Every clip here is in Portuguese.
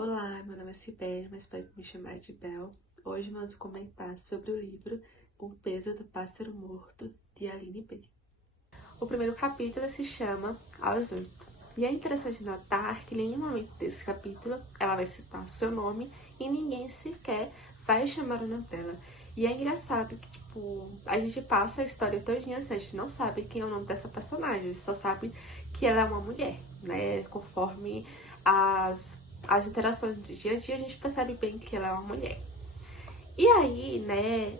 Olá, meu nome é Cibele, mas pode me chamar de Bel. Hoje vamos comentar sobre o livro O Peso do Pássaro Morto, de Aline B. O primeiro capítulo se chama Aos 8. E é interessante notar que em nenhum momento desse capítulo ela vai citar o seu nome e ninguém sequer vai chamar o nome dela. E é engraçado que, a gente passa a história todinha assim, a gente não sabe quem é o nome dessa personagem, a gente só sabe que ela é uma mulher, né? Conforme as interações do dia a dia, a gente percebe bem que ela é uma mulher. E aí, né,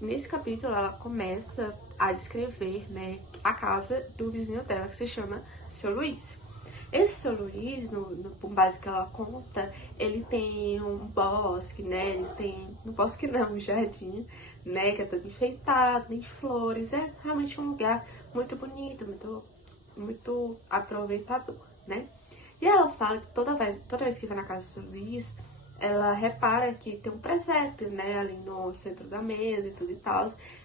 nesse capítulo ela começa a descrever, né, a casa do vizinho dela, que se chama Seu Luiz. Esse Seu Luiz, com base que ela conta, ele tem um bosque, né, ele tem... um bosque não, um jardim, né, que é todo enfeitado, tem flores, é realmente um lugar muito bonito, muito aproveitador, né. E ela fala que toda vez que vai na casa do Seu Luiz, ela repara que tem um presépio, né, ali no centro da mesa e tudo e tal.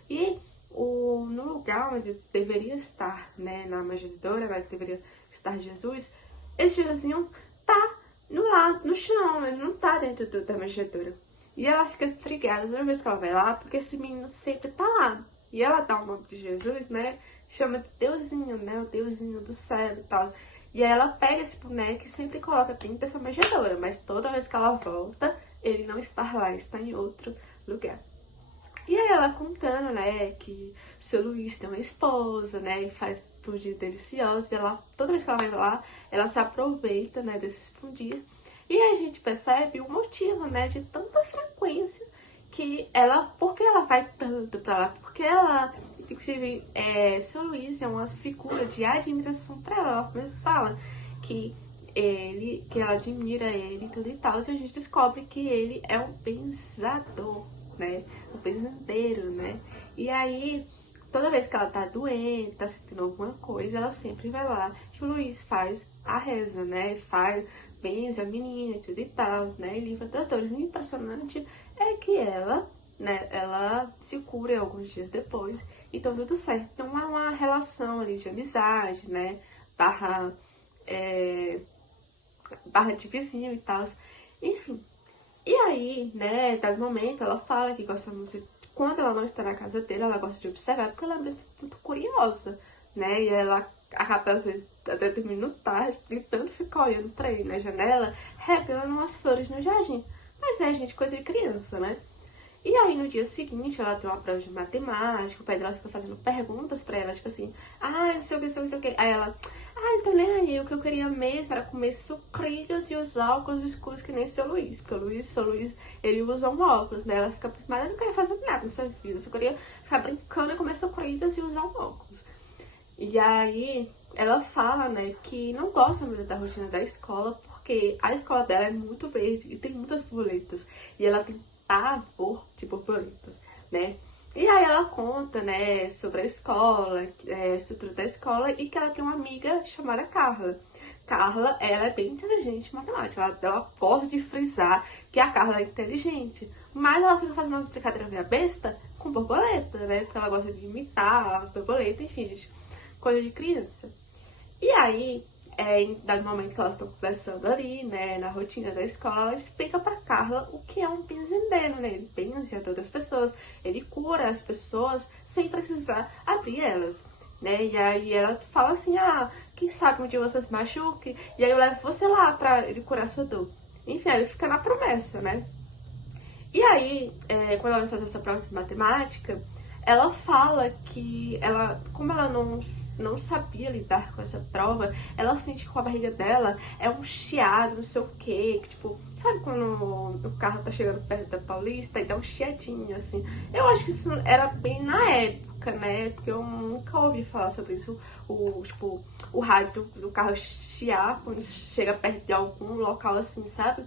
E no lugar onde deveria estar, né, na manjedoura, né, que deveria estar Jesus, esse Jesusinho tá no chão, ele não tá dentro da manjedoura. E ela fica intrigada toda vez que ela vai lá, porque esse menino sempre tá lá. E ela dá o nome de Jesus, né, chama de Deusinho, né, o Deusinho do céu e tal. E aí ela pega esse boneco e sempre coloca dentro dessa manjedoura, mas toda vez que ela volta, ele não está lá, ele está em outro lugar. E aí ela contando, né, que o Seu Luiz tem uma esposa, né, e faz pudim delicioso, e ela, toda vez que ela vai lá, ela se aproveita, né, desses pudim. E aí a gente percebe o motivo, né, de tanta frequência que ela, por que ela vai tanto pra lá, porque ela, inclusive, Seu Luiz é uma figura de admiração pra ela mesmo fala que que ela admira ele e tudo e tal, e a gente descobre que ele é um pensador, né, um benzadeiro, né, e aí toda vez que ela tá doente, tá sentindo alguma coisa, ela sempre vai lá, que o Luiz faz a reza, né, benze a menina e tudo e tal, né, e livra das dores. E o impressionante é que né, ela se cura alguns dias depois, então tudo certo. Então uma relação ali de amizade, né, barra, barra de vizinho e tal, enfim. E aí, né, dado momento, ela fala que gosta muito, quando ela não está na casa dele, ela gosta de observar, porque ela é muito curiosa, né, e ela acaba, às vezes, até dormindo tarde, de tanto ficar olhando pra ele na janela, regando umas flores no jardim. Mas é, gente, coisa de criança, né? E aí, no dia seguinte, ela tem uma prova de matemática, o pai dela fica fazendo perguntas pra ela, tipo assim, não sei o que, não sei o que. Aí ela, então nem aí, o que eu queria mesmo era comer sucrilhos e usar óculos escuros que nem Seu Luiz, porque Seu Luiz, ele usa um óculos, né? Ela fica, mas eu não queria fazer nada nessa vida, eu só queria ficar brincando e comer sucrilhos e usar um óculos. E aí, ela fala, né, que não gosta muito da rotina da escola, porque a escola dela é muito verde e tem muitas borboletas. E ela tem pavor de borboletas, né? E aí ela conta, né, sobre a escola, a estrutura da escola, e que ela tem uma amiga chamada Carla. Carla, ela é bem inteligente em matemática, ela gosta de frisar que a Carla é inteligente, mas ela fica fazendo umas brincadeiras meio besta com borboleta, né, porque ela gosta de imitar a borboleta, enfim, gente, coisa de criança. E aí, em dado momento que elas estão conversando ali, né, na rotina da escola, ela explica pra Carla o que é um benzendeiro, né? Ele benze a todas as pessoas, ele cura as pessoas sem precisar abrir elas, né? E aí ela fala assim, quem sabe um dia você se machuque, e aí eu levo você lá pra ele curar sua dor. Enfim, ele fica na promessa, né? E aí, quando ela vai fazer essa prova de matemática, ela fala que ela, como ela não sabia lidar com essa prova, ela sente que com a barriga dela é um chiado, não sei o quê, que tipo, sabe quando o carro tá chegando perto da Paulista e dá um chiadinho, assim. Eu acho que isso era bem na época, né, porque eu nunca ouvi falar sobre isso, o rádio do carro chiar quando chega perto de algum local assim, sabe?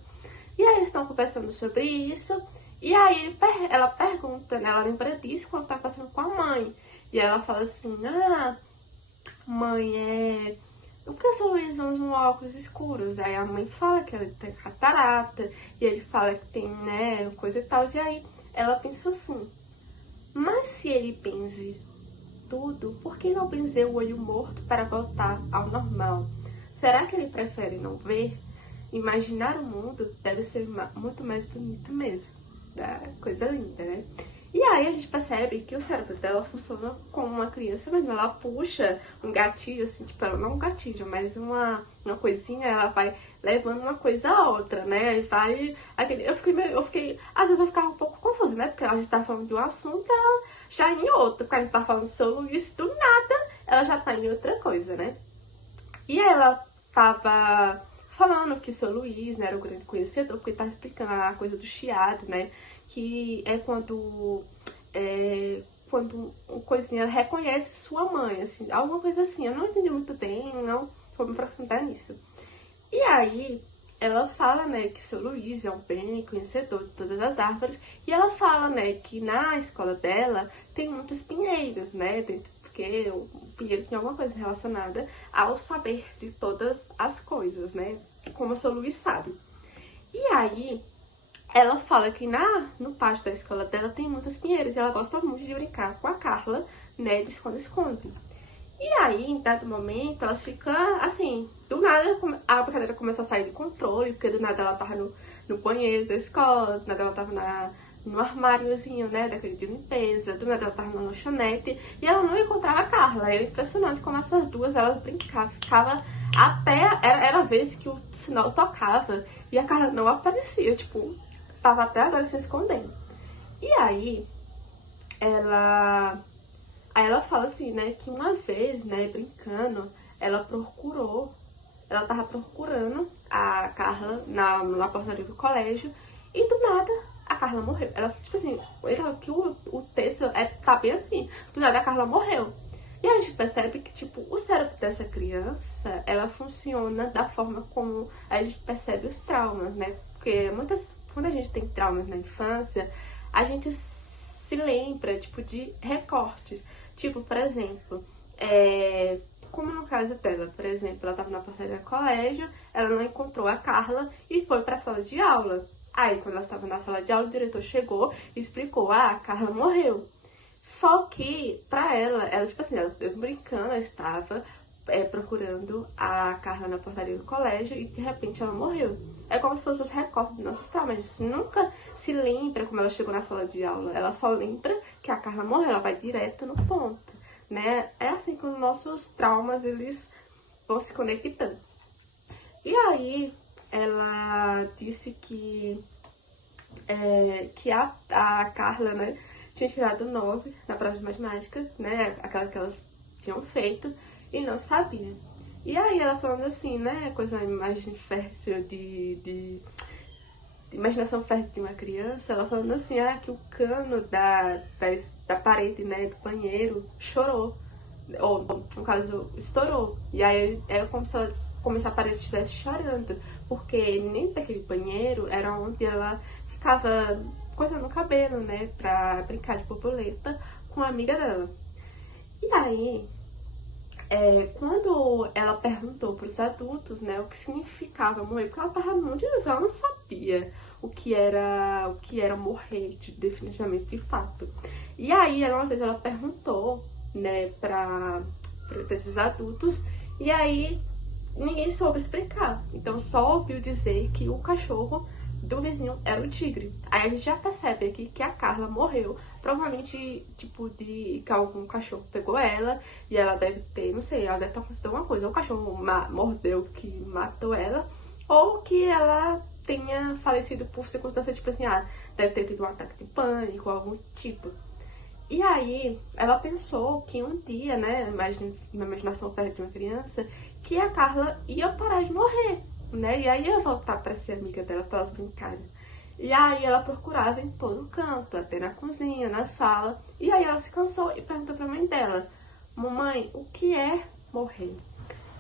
E aí eles estão conversando sobre isso, e aí ela pergunta, né, ela lembra disso quando tá passando com a mãe. E ela fala assim, mãe, por que o Seu Luiz usa óculos escuros? Aí a mãe fala que ela tem catarata, e ele fala que tem, né, coisa e tal. E aí ela pensa assim, mas se ele benze tudo, por que não benzer o olho morto para voltar ao normal? Será que ele prefere não ver? Imaginar o mundo deve ser muito mais bonito mesmo. Coisa linda, né? E aí a gente percebe que o cérebro dela funciona como uma criança mesmo. Ela puxa um gatilho, assim, tipo, ela não um gatilho, mas uma coisinha, ela vai levando uma coisa a outra, né? E vai... Às vezes eu ficava um pouco confusa, né? Porque a gente tá falando de um assunto, ela já em outro. Porque a gente tá falando de São Luís, do nada, ela já tá em outra coisa, né? E ela tava falando que São Luís, né, era o grande conhecedor, porque tá explicando a coisa do chiado, né? Que é quando uma coisinha reconhece sua mãe, assim, alguma coisa assim. Eu não entendi muito bem, não vou me aprofundar nisso. E aí, ela fala, né, que São Luís é um bem conhecedor de todas as árvores, e ela fala, né, que na escola dela tem muitos pinheiros, né, porque o pinheiro tem alguma coisa relacionada ao saber de todas as coisas, né, como São Luís sabe. E aí, ela fala que no pátio da escola dela tem muitos pinheiros, e ela gosta muito de brincar com a Carla, né, de esconde-esconde. E aí, em dado momento, elas ficam assim, do nada a brincadeira começou a sair de controle, porque do nada ela tava no banheiro da escola, do nada ela tava no armáriozinho, né, daquele de limpeza, do nada ela tava na lanchonete, e ela não encontrava a Carla. Era impressionante como essas duas, elas brincavam, ficava até, era a vez que o sinal tocava, e a Carla não aparecia, tipo, tava até agora se escondendo. E aí, ela fala assim, né, que uma vez, né, brincando, ela tava procurando a Carla na portaria do colégio, e do nada a Carla morreu. Ela, tipo assim, que o texto tá bem assim, do nada a Carla morreu. E a gente percebe que, tipo, o cérebro dessa criança, ela funciona da forma como a gente percebe os traumas, né? Porque quando a gente tem traumas na infância, a gente se lembra, tipo, de recortes. Tipo, por exemplo, como no caso dela, por exemplo, ela estava na portaria do colégio, ela não encontrou a Carla e foi para a sala de aula. Aí, quando ela estava na sala de aula, o diretor chegou e explicou, a Carla morreu. Só que, pra ela, tipo assim, ela brincando, ela estava procurando a Carla na portaria do colégio e de repente ela morreu. É como se fosse os recortes dos nossos traumas. A gente nunca se lembra como ela chegou na sala de aula. Ela só lembra que a Carla morreu, ela vai direto no ponto, né? É assim que os nossos traumas, eles vão se conectando. E aí, ela disse que a Carla, né, tinha tirado 9 na prova de matemática, né, aquela que elas tinham feito, e não sabia. E aí ela falando assim, né, coisa de imagem fértil de imaginação fértil de uma criança, ela falando assim, que o cano da parede, né, do banheiro chorou, ou no caso, estourou. E aí é como se a parede estivesse chorando, porque nem daquele banheiro era onde ela ficava cortando o cabelo, né, pra brincar de borboleta com a amiga dela. E aí, quando ela perguntou pros adultos, né, o que significava morrer, porque ela tava muito nova, ela não sabia o que era morrer, definitivamente, de fato. E aí, uma vez ela perguntou, né, pra esses adultos, e aí ninguém soube explicar. Então só ouviu dizer que o cachorro do vizinho era o tigre. Aí a gente já percebe aqui que a Carla morreu, provavelmente, tipo, de que algum cachorro pegou ela, e ela deve ter, não sei, ela deve estar acontecendo alguma coisa. Ou o cachorro mordeu que matou ela, ou que ela tenha falecido por circunstância, tipo assim, deve ter tido um ataque de pânico, algum tipo. E aí, ela pensou que um dia, né, na imaginação fértil de uma criança, que a Carla ia parar de morrer, né, e aí ia voltar pra ser amiga dela, pra elas brincarem. E aí ela procurava em todo canto, até na cozinha, na sala, e aí ela se cansou e perguntou pra mãe dela, mamãe, o que é morrer?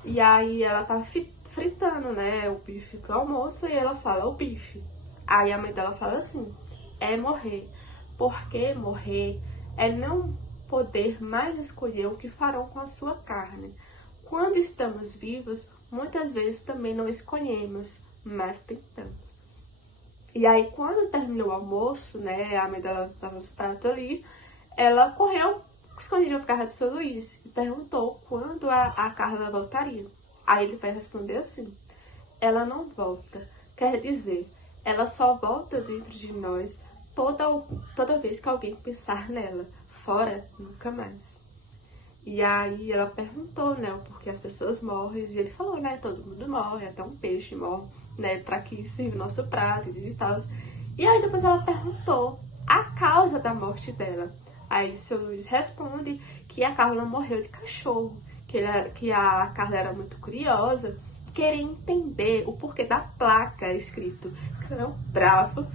E aí ela tava fritando, né, o bife pro almoço, e ela fala, o bife. Aí a mãe dela fala assim, é morrer, porque morrer é não poder mais escolher o que farão com a sua carne. Quando estamos vivos, muitas vezes também não escolhemos, mas tentamos. E aí, quando terminou o almoço, né, a mãe dela estava nos pratos ali, ela correu escondida para casa de seu Luís e perguntou quando a Carla voltaria. Aí ele vai responder assim, ela não volta. Quer dizer, ela só volta dentro de nós toda vez que alguém pensar nela. Fora, nunca mais. E aí ela perguntou, né, o porquê as pessoas morrem. E ele falou, né, todo mundo morre, até um peixe morre, né, pra que serve o nosso prato e tal. E aí depois ela perguntou a causa da morte dela. Aí o seu Luiz responde que a Carla morreu de cachorro, que a Carla era muito curiosa, queria entender o porquê da placa escrito cão bravo,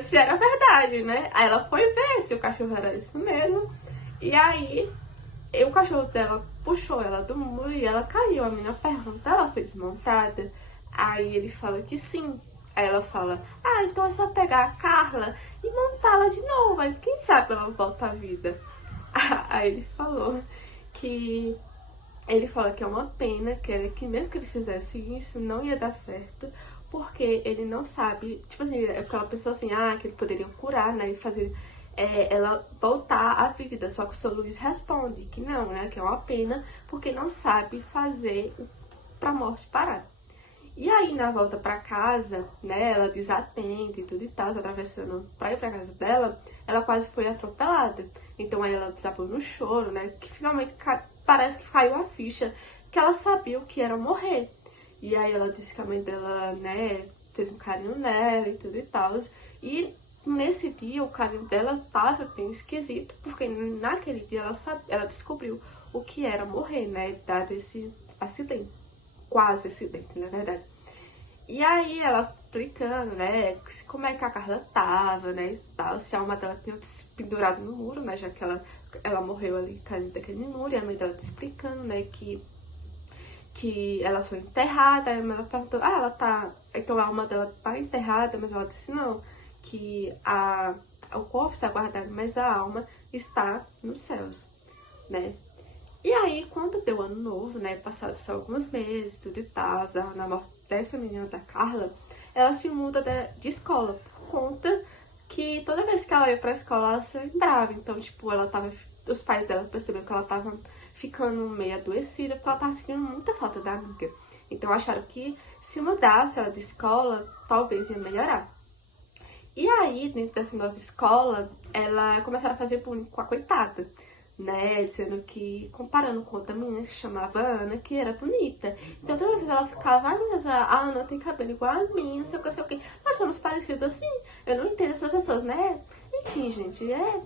se era verdade, né? Aí ela foi ver se o cachorro era isso mesmo, e aí o cachorro dela puxou ela do muro e ela caiu. A menina pergunta, ela foi desmontada? Aí ele fala que sim. Aí ela fala, ah, então é só pegar a Carla e montá-la de novo, aí quem sabe ela volta à vida. Aí ele falou que é uma pena, que mesmo que ele fizesse isso, não ia dar certo, porque ele não sabe, tipo assim, é aquela pessoa assim, que ele poderia curar, né, e fazer ela voltar à vida. Só que o seu Luiz responde que não, né, que é uma pena, porque não sabe fazer pra morte parar. E aí, na volta pra casa, né, ela desatenta e tudo e tal, atravessando pra ir pra casa dela, ela quase foi atropelada. Então aí ela desabou no choro, né, que finalmente parece que caiu a ficha, que ela sabia o que era morrer. E aí ela disse que a mãe dela, né, fez um carinho nela e tudo e tal. E nesse dia o carinho dela tava bem esquisito, porque naquele dia ela descobriu o que era morrer, né, dado esse acidente. Quase acidente, na verdade. E aí ela explicando, né, como é que a Carla tava, né, e tal, se a alma dela tinha se pendurado no muro, né, já que ela morreu ali caindo daquele muro, e a mãe dela te explicando, né, que ela foi enterrada. Aí ela perguntou, ela tá, então a alma dela tá enterrada, mas ela disse não, que o corpo está guardado, mas a alma está nos céus, né. E aí, quando deu ano novo, né, passados só alguns meses, tudo e tal, na morte dessa menina da Carla, ela se muda de escola, por conta que toda vez que ela ia pra escola, ela se lembrava. Então, tipo, os pais dela perceberam que ela tava ficando meio adoecida, porque ela tava sentindo muita falta da amiga. Então, acharam que se mudasse ela de escola, talvez ia melhorar. E aí, dentro dessa nova escola, ela começaram a fazer bullying com a coitada, né, dizendo que, comparando com outra menina que chamava Ana, que era bonita. Então toda vez ela ficava, ai meu Deus, a Ana tem cabelo igual a mim, não sei o que, não sei o que. Nós somos parecidos assim, eu não entendo essas pessoas, né? Enfim, gente, é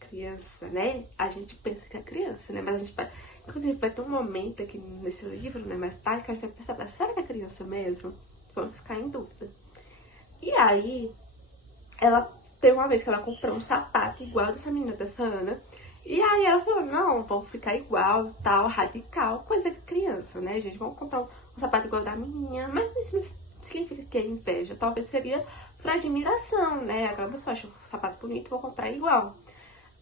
criança, né? A gente pensa que é criança, né? Mas a gente vai... Inclusive vai ter um momento aqui nesse livro, né, mais tarde, que a gente vai pensar, será que é criança mesmo? Vamos ficar em dúvida. E aí, ela teve uma vez que ela comprou um sapato igual dessa menina, dessa Ana. E aí ela falou, não, vamos ficar igual, tal, radical, coisa de criança, né, gente? Vamos comprar um sapato igual da menina, mas isso não significa que é inveja, talvez seria por admiração, né? Agora a pessoa acha o sapato bonito, vou comprar igual.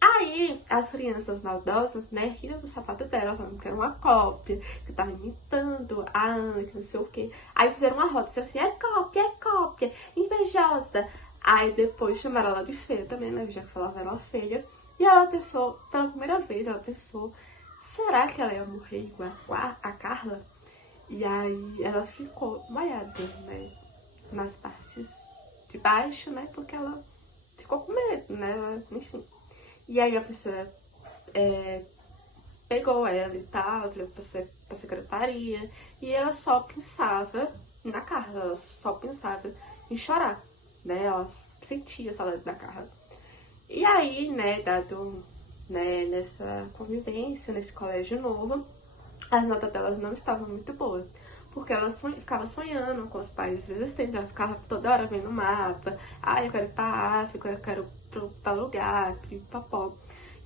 Aí as crianças maldosas, né, riram do sapato dela, falando que era uma cópia, que tava imitando a Ana, que não sei o quê. Aí fizeram uma rota, assim, é cópia, invejosa. Aí depois chamaram ela de feia também, né, já que falava ela feia. E ela pensou, pela primeira vez, será que ela ia morrer igual a Carla? E aí ela ficou molhada, né, nas partes de baixo, né, porque ela ficou com medo, né, enfim. E aí a professora pegou ela e tal, levou pra secretaria, e ela só pensava na Carla, ela só pensava em chorar, né, ela sentia a saudade da Carla. E aí, né, dado, né, nessa convivência, nesse colégio novo, as notas delas não estavam muito boas, porque ela ficava sonhando com os países existentes, ela ficava toda hora vendo o mapa, eu quero ir pra África, eu quero ir pra tal lugar, pipapó.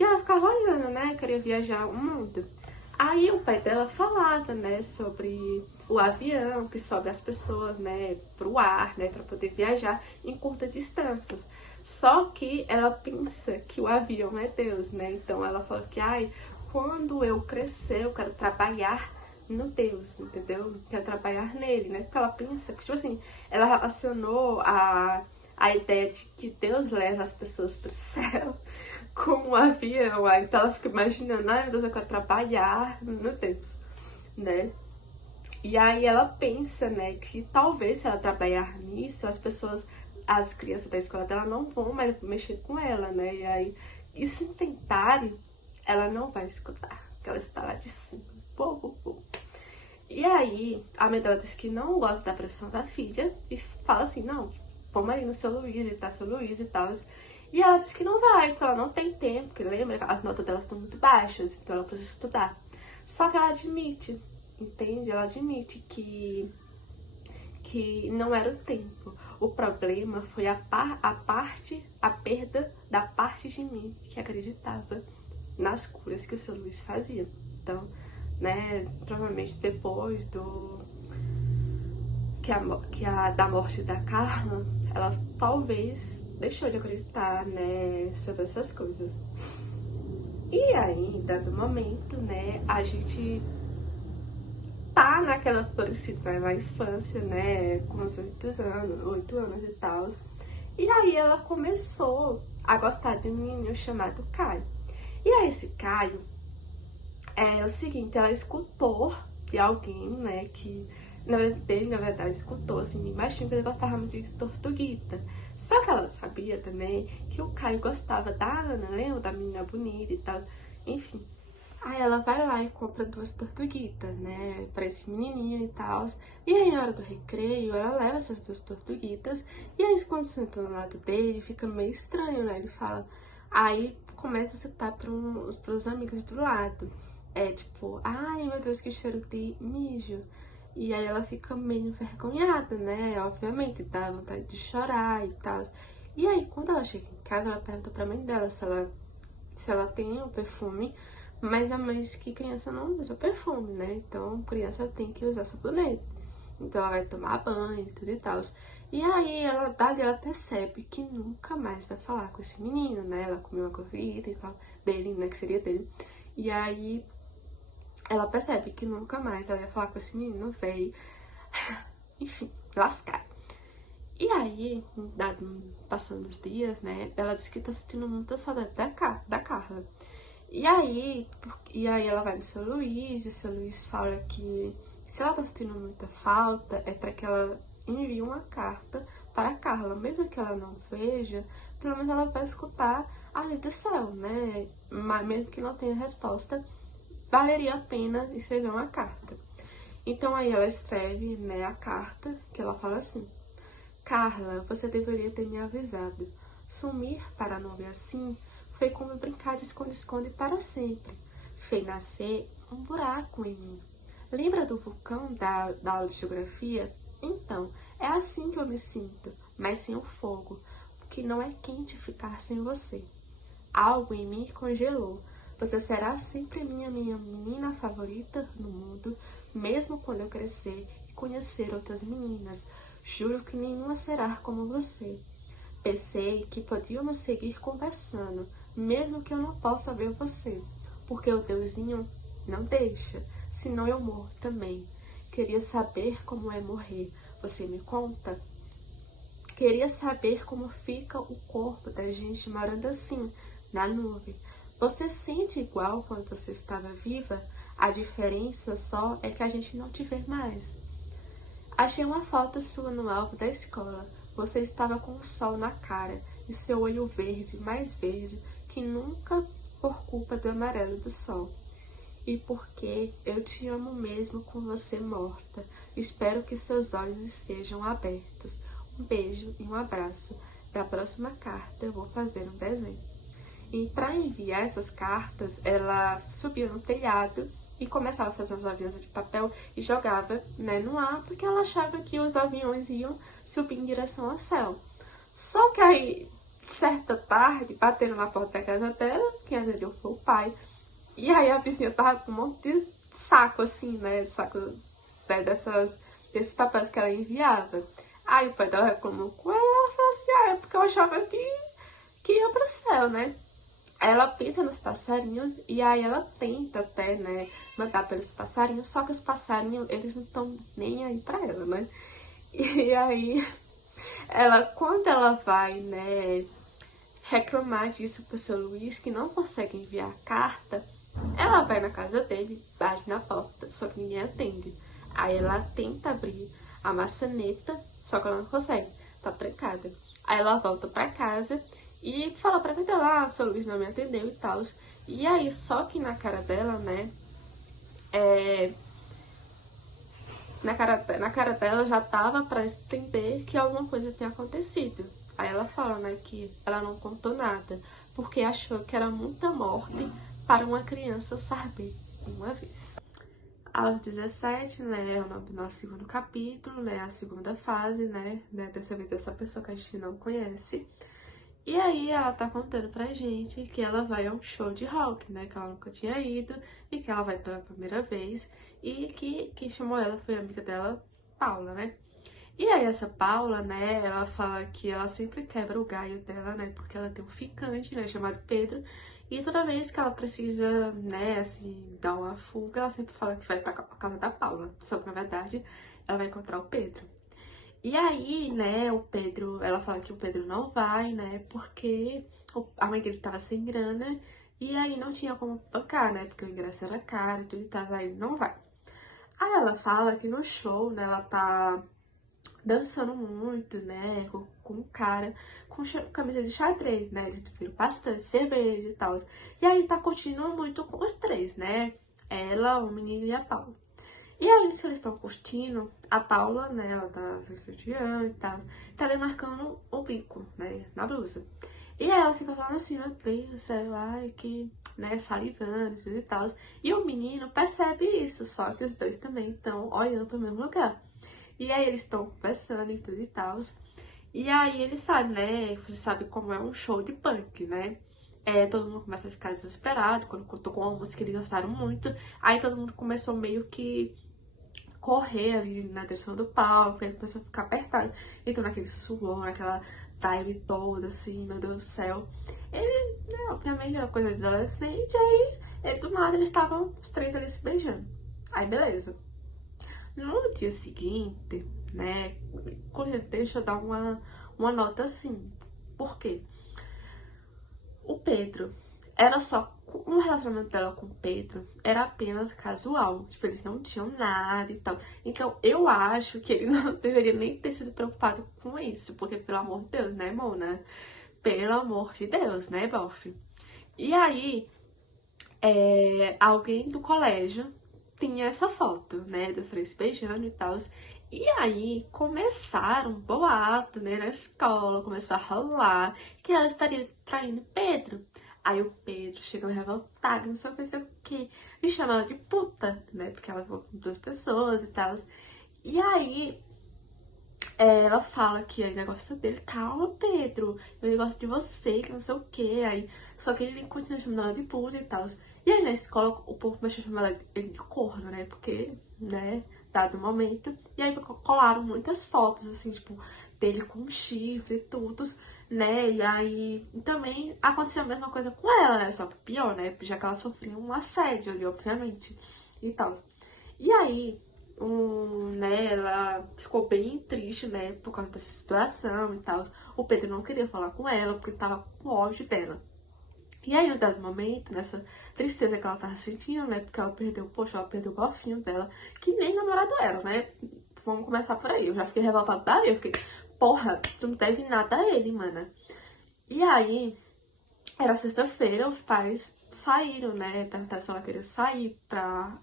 E ela ficava olhando, né, queria viajar o mundo. Aí o pai dela falava, né, sobre o avião que sobe as pessoas, né, pro ar, né, pra poder viajar em curtas distâncias. Só que ela pensa que o avião é Deus, né? Então ela fala que, quando eu crescer, eu quero trabalhar no Deus, entendeu? Quero trabalhar nele, né? Porque ela pensa, tipo assim, ela relacionou a ideia de que Deus leva as pessoas pro céu com um avião. Então ela fica imaginando, meu Deus, eu quero trabalhar no Deus, né? E aí ela pensa, né, que talvez se ela trabalhar nisso, as crianças da escola dela não vão mais mexer com ela, né? E aí, e se tentarem, ela não vai escutar, porque ela está lá de cima. Pô, pô, pô. E aí, a mãe dela diz que não gosta da profissão da filha e fala assim, não, vamos ali no seu Luiz, e tá seu Luiz e tal. E ela diz que não vai, porque ela não tem tempo, porque lembra que as notas dela estão muito baixas, então ela precisa estudar. Só que ela admite, entende? Ela admite que não era o tempo. O problema foi a perda da parte de mim que acreditava nas curas que o seu Luiz fazia. Então, né, provavelmente depois da morte da Carla, ela talvez deixou de acreditar, né, sobre essas coisas. E aí, dado momento, né, a gente tá naquela florescida na infância, né, com uns 8 anos e tal. E aí ela começou a gostar de um menino chamado Caio. E aí esse Caio é o seguinte, ela escutou de alguém, né, que na verdade escutou assim, bem baixinho, que ele gostava muito de Tortuguita. Só que ela sabia também que o Caio gostava da Ana, lembra? Da menina bonita e tal, enfim. Aí ela vai lá e compra 2 tortuguitas, né, pra esse menininho e tal. E aí na hora do recreio, ela leva essas 2 tortuguitas. E aí quando senta do lado dele, fica meio estranho, né, ele fala... Aí começa a citar pros amigos do lado. É tipo, ai meu Deus, que cheiro de mijo. E aí ela fica meio envergonhada, né, obviamente, dá vontade de chorar e tal. E aí quando ela chega em casa, ela pergunta pra mãe dela se ela tem o perfume. Mas a mãe diz que criança não usa perfume, né? Então, criança tem que usar sabonete. Então, ela vai tomar banho e tudo e tal. E aí, ela percebe que nunca mais vai falar com esse menino, né? Ela comeu uma corrida e tal, dele, né? Que seria dele. E aí, ela percebe que nunca mais ela ia falar com esse menino, véi. Enfim, lascar. E aí, passando os dias, né? Ela diz que tá sentindo muita saudade da Carla. E aí ela vai no seu Luiz, e o seu Luiz fala que se ela tá sentindo muita falta, é para que ela envie uma carta para a Carla. Mesmo que ela não veja, pelo menos ela vai escutar ali do céu, né? Mas mesmo que não tenha resposta, valeria a pena escrever uma carta. Então aí ela escreve, né, a carta, que ela fala assim: Carla, você deveria ter me avisado. Sumir para não ver assim foi como brincar de esconde-esconde para sempre. Fez nascer um buraco em mim. Lembra do vulcão da aula de geografia? Então, é assim que eu me sinto, mas sem o fogo, porque não é quente ficar sem você. Algo em mim congelou. Você será sempre minha menina favorita no mundo, mesmo quando eu crescer e conhecer outras meninas. Juro que nenhuma será como você. Pensei que podíamos seguir conversando, mesmo que eu não possa ver você, porque o Deusinho não deixa, senão eu morro também. Queria saber como é morrer. Você me conta? Queria saber como fica o corpo da gente morando assim, na nuvem. Você sente igual quando você estava viva? A diferença só é que a gente não te vê mais. Achei uma foto sua no álbum da escola. Você estava com o sol na cara e seu olho verde, mais verde que nunca, por culpa do amarelo do sol. E porque eu te amo mesmo com você morta. Espero que seus olhos estejam abertos. Um beijo e um abraço. Da próxima carta eu vou fazer um desenho. E para enviar essas cartas, ela subia no telhado e começava a fazer os aviões de papel e jogava, né, no ar, porque ela achava que os aviões iam subir em direção ao céu. Só que aí, certa tarde, bateram na porta da casa dela, quem atendeu foi o pai. E aí a vizinha tava com um monte de saco, assim, né, saco, né, desses papéis que ela enviava. Aí o pai dela reclamou com ela, falou assim, é porque eu achava que ia pro céu, né. Ela pensa nos passarinhos e aí ela tenta até, né, mandar pelos passarinhos, só que os passarinhos, eles não estão nem aí pra ela, né. E aí, quando ela vai, né, reclamar disso pro seu Luiz, que não consegue enviar carta, ela vai na casa dele, bate na porta, só que ninguém atende. Aí ela tenta abrir a maçaneta, só que ela não consegue, tá trancada. Aí ela volta pra casa e fala pra mãe dela, seu Luiz não me atendeu e tal. E aí, só que na cara dela, né, na cara dela já tava pra entender que alguma coisa tinha acontecido. Aí ela fala, né, que ela não contou nada, porque achou que era muita morte para uma criança saber de uma vez. Aos 17, né, é o nome do nosso segundo capítulo, né, a segunda fase, né, dessa vez dessa pessoa que a gente não conhece. E aí ela tá contando pra gente que ela vai a um show de rock, né, que ela nunca tinha ido e que ela vai pela primeira vez e que quem chamou ela foi a amiga dela, Paula, né. E aí essa Paula, né, ela fala que ela sempre quebra o galho dela, né, porque ela tem um ficante, né, chamado Pedro, e toda vez que ela precisa, né, assim, dar uma fuga, ela sempre fala que vai pra casa da Paula, só que na verdade ela vai encontrar o Pedro. E aí, né, o Pedro, ela fala que o Pedro não vai, né, porque a mãe dele tava sem grana e aí não tinha como bancar, né, porque o ingresso era caro e tudo e tal, aí ele não vai. Aí ela fala que no show, né, ela tá dançando muito, né, com um cara com camisa de xadrez, né, eles beberam bastante cerveja e tal. E aí tá curtindo muito com os três, né, ela, o menino e a Paula. E aí, nisso eles estão curtindo, a Paula, né, ela tá se esfregiando e tal, tá demarcando o bico, né, na blusa. E aí ela fica falando assim, meu Deus do céu, ai, que, né, salivando e tudo e tal. E o menino percebe isso, só que os dois também estão olhando pro mesmo lugar. E aí eles estão conversando e tudo e tal. E aí ele sabe, né? Você sabe como é um show de punk, né? Todo mundo começa a ficar desesperado quando tocou uma música que eles gostaram muito. Aí todo mundo começou meio que correr ali na direção do palco, aí começou a ficar apertado. Então naquele suor, aquela vibe toda, assim, meu Deus do céu. Ele, né, obviamente, é uma coisa de adolescente, aí ele, do nada eles estavam os três ali se beijando. Aí beleza. No dia seguinte, né, deixa eu dar uma nota assim. Por quê? O Pedro era só. Um relacionamento dela com o Pedro era apenas casual. Tipo, eles não tinham nada e tal. Então, eu acho que ele não deveria nem ter sido preocupado com isso. Porque, pelo amor de Deus, né, Mona? Pelo amor de Deus, né, Boff? E aí, alguém do colégio tinha essa foto, né, dos três beijando e tal. E aí começaram um boato, né, na escola, começou a rolar que ela estaria traindo Pedro. Aí o Pedro chegou revoltado, não sei o que, me chama ela de puta, né, porque ela ficou com duas pessoas e tal. E aí ela fala que ainda gosta dele. Calma, Pedro, eu ainda gosto de você, que não sei o que. Aí, só que ele continua chamando ela de puta e tal. E aí na escola o povo começou a chamar ele de corno, né? Porque, né, dado o momento. E aí colaram muitas fotos, assim, tipo, dele com chifre e tudo, né? E aí também aconteceu a mesma coisa com ela, né? Só que pior, né? Já que ela sofreu um assédio ali, obviamente. E tal. E aí né, ela ficou bem triste, né, por causa dessa situação e tal. O Pedro não queria falar com ela porque tava com ódio dela. E aí, em um dado momento, nessa tristeza que ela tava sentindo, né, porque ela perdeu, poxa, ela perdeu o golfinho dela, que nem namorado era, né. Vamos começar por aí. Eu já fiquei revoltada daí, eu fiquei, porra, tu não deve nada a ele, mana. E aí, era sexta-feira, os pais saíram, né, perguntaram se ela queria sair pra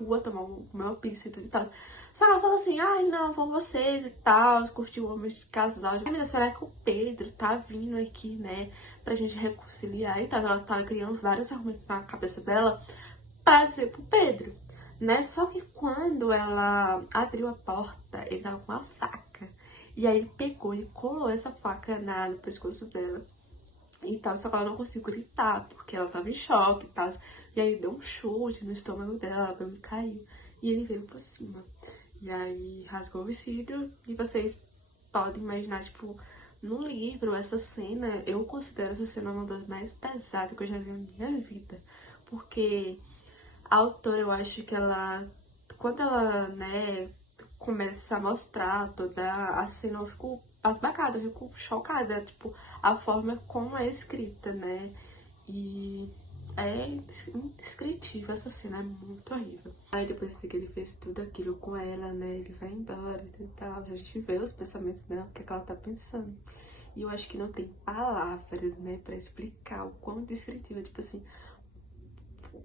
rua tomar comer uma pizza e tudo e tal. Só que ela falou assim, ai não, vão vocês e tal, curtiu o momento de casal. Ai meu Deus, será que o Pedro tá vindo aqui, né, pra gente reconciliar e tal. Ela tava criando vários argumentos na cabeça dela pra dizer pro Pedro, né. Só que quando ela abriu a porta, ele tava com uma faca. E aí ele pegou e colou essa faca no pescoço dela e tal, só que ela não conseguiu gritar, porque ela tava em choque e tal. E aí ele deu um chute no estômago dela, ela caiu. E ele veio por cima. E aí rasgou o vestido. E vocês podem imaginar, tipo, no livro, essa cena, eu considero essa cena uma das mais pesadas que eu já vi na minha vida. Porque a autora, eu acho que ela, quando ela, né, começa a mostrar toda a cena, eu fico pasbacada, eu fico chocada, tipo, a forma como é escrita, né, e é indescritível, essa cena é muito horrível. Aí depois que ele fez tudo aquilo com ela, né, ele vai embora e tal, a gente vê os pensamentos dela, o que é que ela tá pensando. E eu acho que não tem palavras, né, pra explicar o quão descritiva, tipo assim,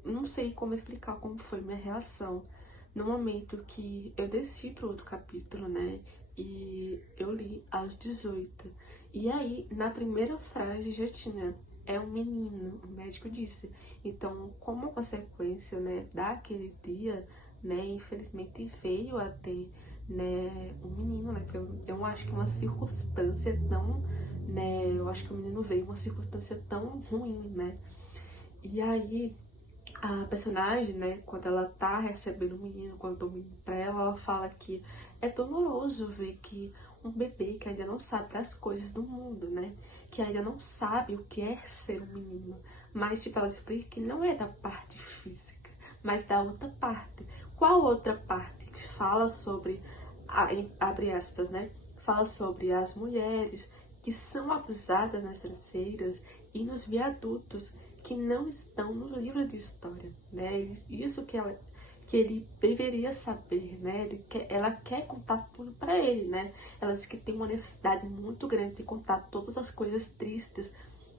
não sei como explicar como foi minha reação no momento que eu desci pro outro capítulo, né, e eu li aos 18. E aí, na primeira frase já tinha, é um menino, o médico disse. Então, como consequência, né, daquele dia, né, infelizmente veio a ter, né, um menino, né, que eu acho que uma circunstância tão, né, eu acho que o menino veio uma circunstância tão ruim, né. E aí, a personagem, né, quando ela tá recebendo o menino, quando dá o menino pra ela fala que é doloroso ver que um bebê que ainda não sabe das coisas do mundo, né, que ainda não sabe o que é ser um menino, mas, tipo, ela explica que não é da parte física, mas da outra parte. Qual outra parte? Que fala sobre, abre aspas, né, fala sobre as mulheres que são abusadas nas travesseiras e nos viadutos, que não estão no livro de história, né? Isso que ele deveria saber, né? Ela quer contar tudo para ele, né? Ela diz que tem uma necessidade muito grande de contar todas as coisas tristes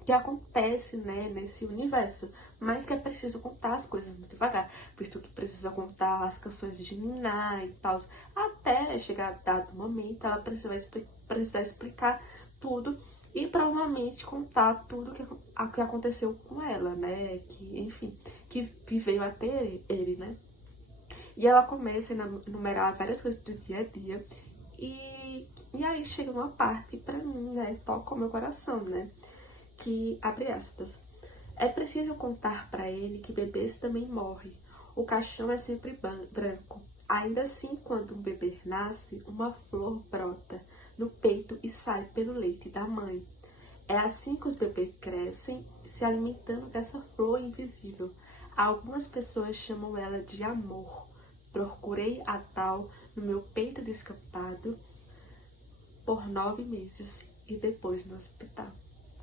que acontecem, né, nesse universo, mas que é preciso contar as coisas muito devagar, visto que precisa contar as canções de Niná e tal, até chegar a dado momento, ela precisar explicar tudo e provavelmente contar tudo que aconteceu com ela, né? Que, enfim, que viveu até ele, né? E ela começa a enumerar várias coisas do dia a dia. E aí chega uma parte pra mim, né? Toca o meu coração, né? Que, abre aspas, é preciso contar pra ele que bebês também morrem. O caixão é sempre branco. Ainda assim, quando um bebê nasce, uma flor brota no peito e sai pelo leite da mãe. É assim que os bebês crescem, se alimentando dessa flor invisível. Algumas pessoas chamam ela de amor. Procurei a tal no meu peito descampado por 9 meses e depois no hospital.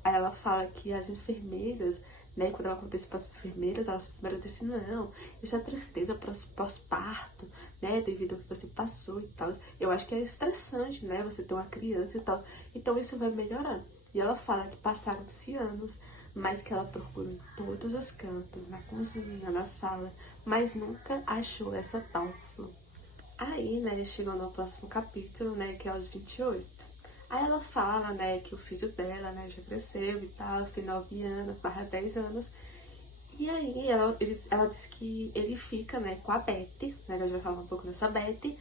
Aí ela fala que as enfermeiras, né, quando ela conta isso para as enfermeiras, elas primeiro dizem, não, isso é tristeza pós-parto, né, devido ao que você passou e tal. Eu acho que é estressante, né, você ter uma criança e tal. Então isso vai melhorando. E ela fala que passaram-se anos, mas que ela procurou em todos os cantos, na cozinha, na sala, mas nunca achou essa tal flor. Aí, né, chegou no próximo capítulo, né, que é os 28. Aí ela fala, né, que o filho dela, né, já cresceu e tal, tem 9 anos, barra 10 anos. E aí ela diz que ele fica, né, com a Betty, né, ela já fala um pouco dessa Betty,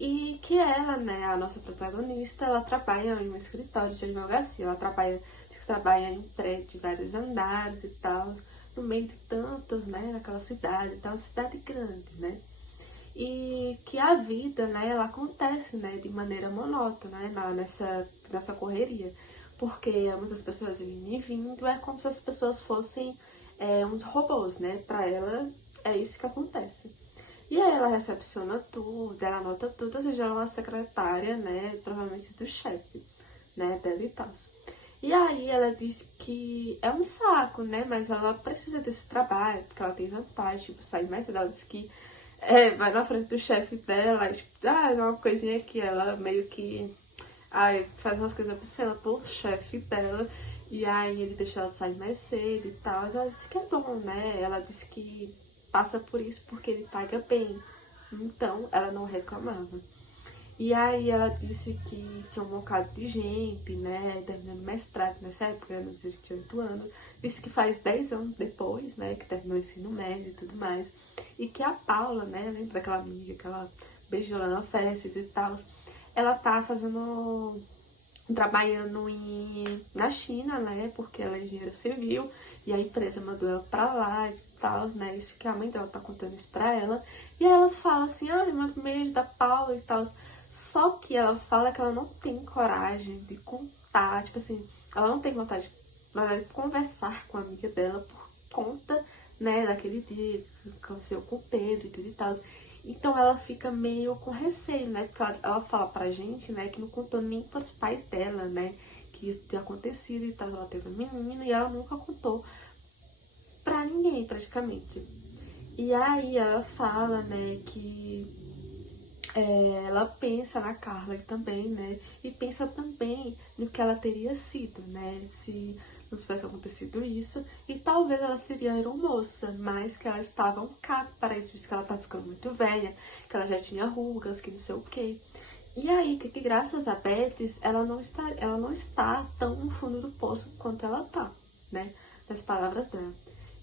e que ela, né, a nossa protagonista, ela trabalha em um escritório de advocacia, ela trabalha em prédio de vários andares e tal, no meio de tantos, né, naquela cidade e tal, cidade grande, né. E que a vida, né, ela acontece, né, de maneira monótona, né, nessa correria. Porque muitas pessoas indo e vindo, é como se as pessoas fossem uns robôs, né, pra ela é isso que acontece. E aí ela recepciona tudo, ela anota tudo, ou seja, ela é uma secretária, né, provavelmente do chefe, né, dela e tal. E aí ela diz que é um saco, né, mas ela precisa desse trabalho, porque ela tem vantagem, tipo, sair mais cedo. Ela diz que vai na frente do chefe dela, tipo, é uma coisinha que ela meio que faz umas coisas obscenas pro chefe dela, e aí ele deixa ela sair mais cedo e tal. Ela disse que é bom, né? Ela disse que passa por isso porque ele paga bem. Então ela não reclamava. E aí ela disse que tinha um bocado de gente, né, terminando mestrado nessa época, nos 28 anos. Disse que faz 10 anos depois, né, que terminou o ensino médio e tudo mais. E que a Paula, né, lembra daquela amiga que ela beijou lá na festa e tal, ela tá trabalhando na China, né, porque ela é engenheira civil, e a empresa mandou ela pra lá e tal, né, isso que a mãe dela tá contando isso pra ela. E aí ela fala assim, manda beijo da Paula e tal. Só que ela fala que ela não tem coragem de contar, tipo assim, ela não tem vontade de conversar com a amiga dela por conta, né, daquele dia que aconteceu com o Pedro e tudo e tal. Então ela fica meio com receio, né, porque ela fala pra gente, né, que não contou nem pros pais dela, né, que isso tinha acontecido e tal. Ela teve um menino e ela nunca contou pra ninguém, praticamente. E aí ela fala, né, que ela pensa na Carla também, né, e pensa também no que ela teria sido, né, se não tivesse acontecido isso, e talvez ela seria aeromoça, mas que ela estava um caco para isso, que ela tá ficando muito velha, que ela já tinha rugas, que não sei o quê. E aí, que graças a Betty, ela não está tão no fundo do poço quanto ela tá, né, nas palavras dela.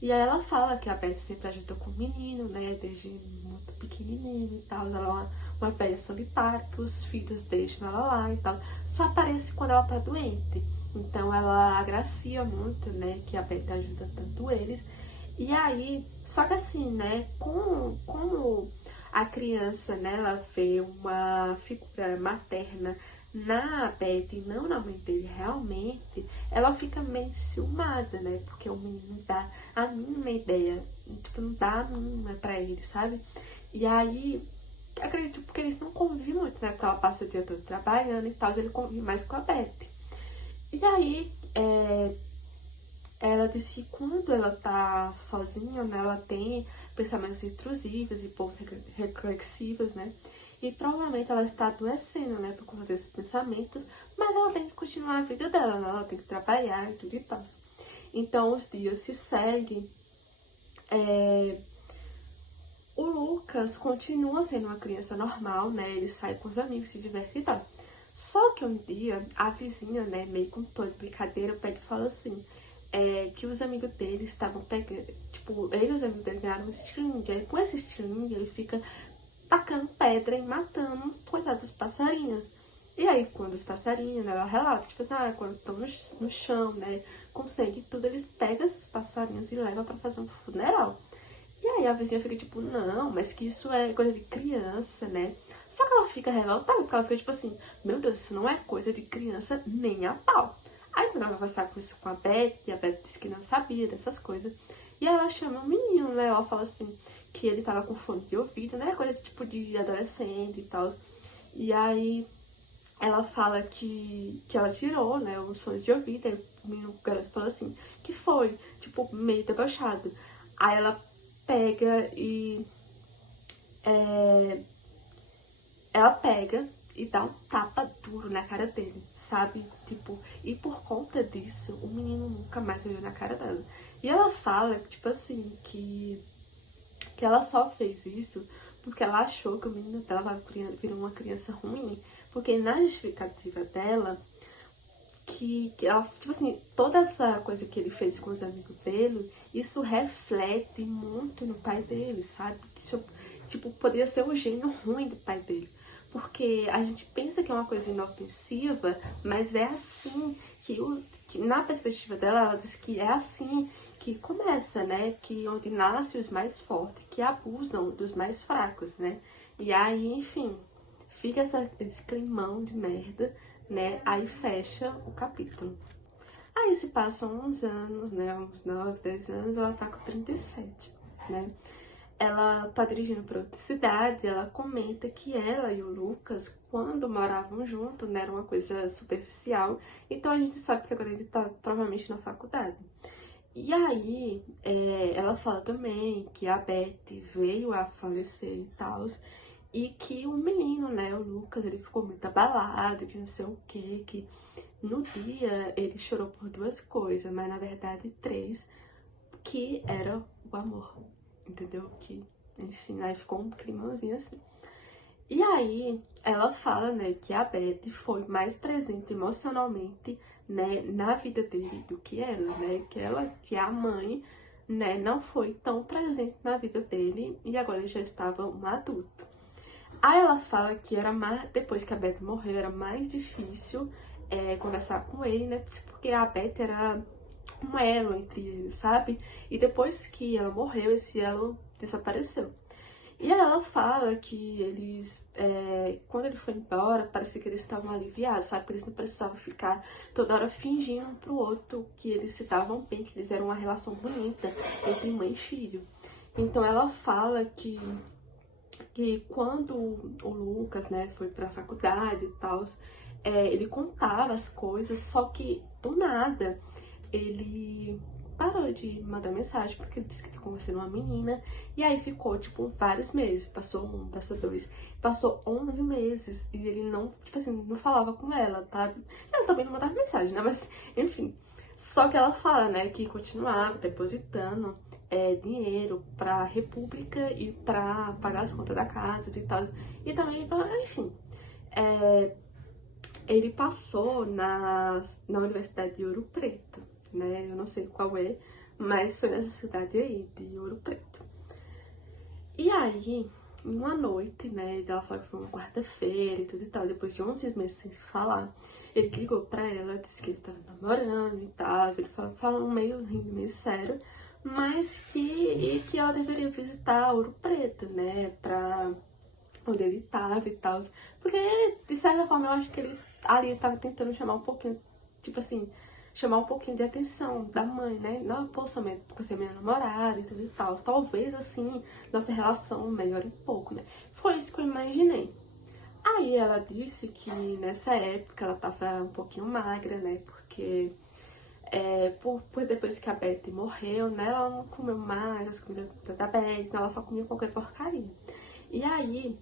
E aí ela fala que a Betty sempre ajudou com o menino, né, desde muito pequenininho e tal. Ela é uma velha solitária, que os filhos deixam ela lá e tal. Só aparece quando ela tá doente. Então ela agracia muito, né, que a Betty ajuda tanto eles. E aí, só que assim, né, como a criança, né, ela vê uma figura materna na Betty, não na mãe dele realmente, ela fica meio ciumada, né, porque o menino dá a mínima ideia, tipo, não dá a mínima pra ele, sabe? E aí, acredito porque eles não convivem muito, né, porque ela passa o dia todo trabalhando e tal, ele convive mais com a Betty. E aí, ela disse que quando ela tá sozinha, né, ela tem pensamentos intrusivos e poucos reflexivos, né? E provavelmente ela está adoecendo, né, por causa desses pensamentos, mas ela tem que continuar a vida dela, né? Ela tem que trabalhar e tudo e tal. Então os dias se seguem. O Lucas continua sendo uma criança normal, né? Ele sai com os amigos, se diverte e tal. Só que um dia, a vizinha, né, meio com toda brincadeira, pega e fala assim, que os amigos dele estavam pegando, tipo, ele e os amigos dele ganharam um estilingue. Aí com esse estilingue, ele fica tacando pedra e matando os coitados passarinhos. E aí, quando os passarinhos, né, ela relata, tipo assim, quando estão no chão, né, com sangue e tudo, eles pegam esses passarinhos e levam pra fazer um funeral. E aí a vizinha fica tipo, não, mas que isso é coisa de criança, né? Só que ela fica revoltada, porque ela fica tipo assim, meu Deus, isso não é coisa de criança nem a pau. Aí quando ela vai conversar com isso com a Beth disse que não sabia dessas coisas. E aí ela chama o menino, né? Ela fala assim, que ele tava com fone de ouvido, né? Coisa de, tipo de adolescente e tal. E aí ela fala que ela tirou, né, os fones de ouvido. Aí o menino, o garoto falou assim, que foi? Tipo, meio debochado. Aí ela pega e ela pega e dá um tapa duro na cara dele, sabe? Tipo, e por conta disso, o menino nunca mais olhou na cara dela. E ela fala, tipo assim, que ela só fez isso porque ela achou que o menino dela tava virando uma criança ruim. Porque na justificativa dela, que ela, tipo assim, toda essa coisa que ele fez com os amigos dele, isso reflete muito no pai dele, sabe? Tipo, poderia ser o gênio ruim do pai dele. Porque a gente pensa que é uma coisa inofensiva, mas é assim que na perspectiva dela, ela diz que é assim que começa, né? Que onde nasce os mais fortes, que abusam dos mais fracos, né? E aí, enfim, fica esse climão de merda, né? Aí fecha o capítulo. Aí se passam uns anos, né? Uns 9, 10 anos, ela tá com 37, né? Ela tá dirigindo para outra cidade, ela comenta que ela e o Lucas, quando moravam juntos, né, era uma coisa superficial, então a gente sabe que agora ele tá provavelmente na faculdade. E aí, ela fala também que a Beth veio a falecer e tal, e que o menino, né, o Lucas, ele ficou muito abalado, que não sei o quê, que no dia ele chorou por duas coisas, mas na verdade três, que era o amor, entendeu? Que, enfim, aí ficou um climãozinho assim. E aí, ela fala, né, que a Beth foi mais presente emocionalmente, né, na vida dele do que ela, né, que a mãe, né, não foi tão presente na vida dele e agora ele já estava um adulto. Aí ela fala que era mais, depois que a Beth morreu, era mais difícil conversar com ele, né, porque a Beth era um elo entre eles, sabe? E depois que ela morreu, esse elo desapareceu. E aí ela fala que eles, quando ele foi embora, parecia que eles estavam aliviados, sabe? Que eles não precisavam ficar toda hora fingindo um pro outro que eles se davam bem, que eles eram uma relação bonita entre mãe e filho. Então ela fala que quando o Lucas, né, foi pra faculdade e tal, ele contava as coisas, só que do nada ele parou de mandar mensagem, porque ele disse que ficou conhecendo uma menina. E aí ficou, tipo, vários meses. Passou um, passou dois, passou 11 meses. E ele não, tipo assim, não falava com ela, tá? Ela também não mandava mensagem, né? Mas, enfim. Só que ela fala, né, que continuava depositando dinheiro pra República e pra pagar as contas da casa e tal. E também, enfim. Ele passou na Universidade de Ouro Preto, né? Eu não sei qual é, mas foi nessa cidade aí, de Ouro Preto. E aí, em uma noite, né? Ela falou que foi uma quarta-feira e tudo e tal, depois de 11 meses sem se falar, ele ligou pra ela, disse que ele tava namorando e tal, ele falou meio rindo, meio sério, mas que ela deveria visitar Ouro Preto, né? Onde ele tava e tal. Porque, de certa forma, eu acho que ele ali tava tentando chamar um pouquinho, tipo assim, chamar um pouquinho de atenção da mãe, né? Não, poxa, você é minha namorada e tudo e tal. Talvez, assim, nossa relação melhore um pouco, né? Foi isso que eu imaginei. Aí ela disse que nessa época ela tava um pouquinho magra, né? Porque por depois que a Betty morreu, né? Ela não comeu mais as comidas da Betty, então ela só comia qualquer porcaria. E aí,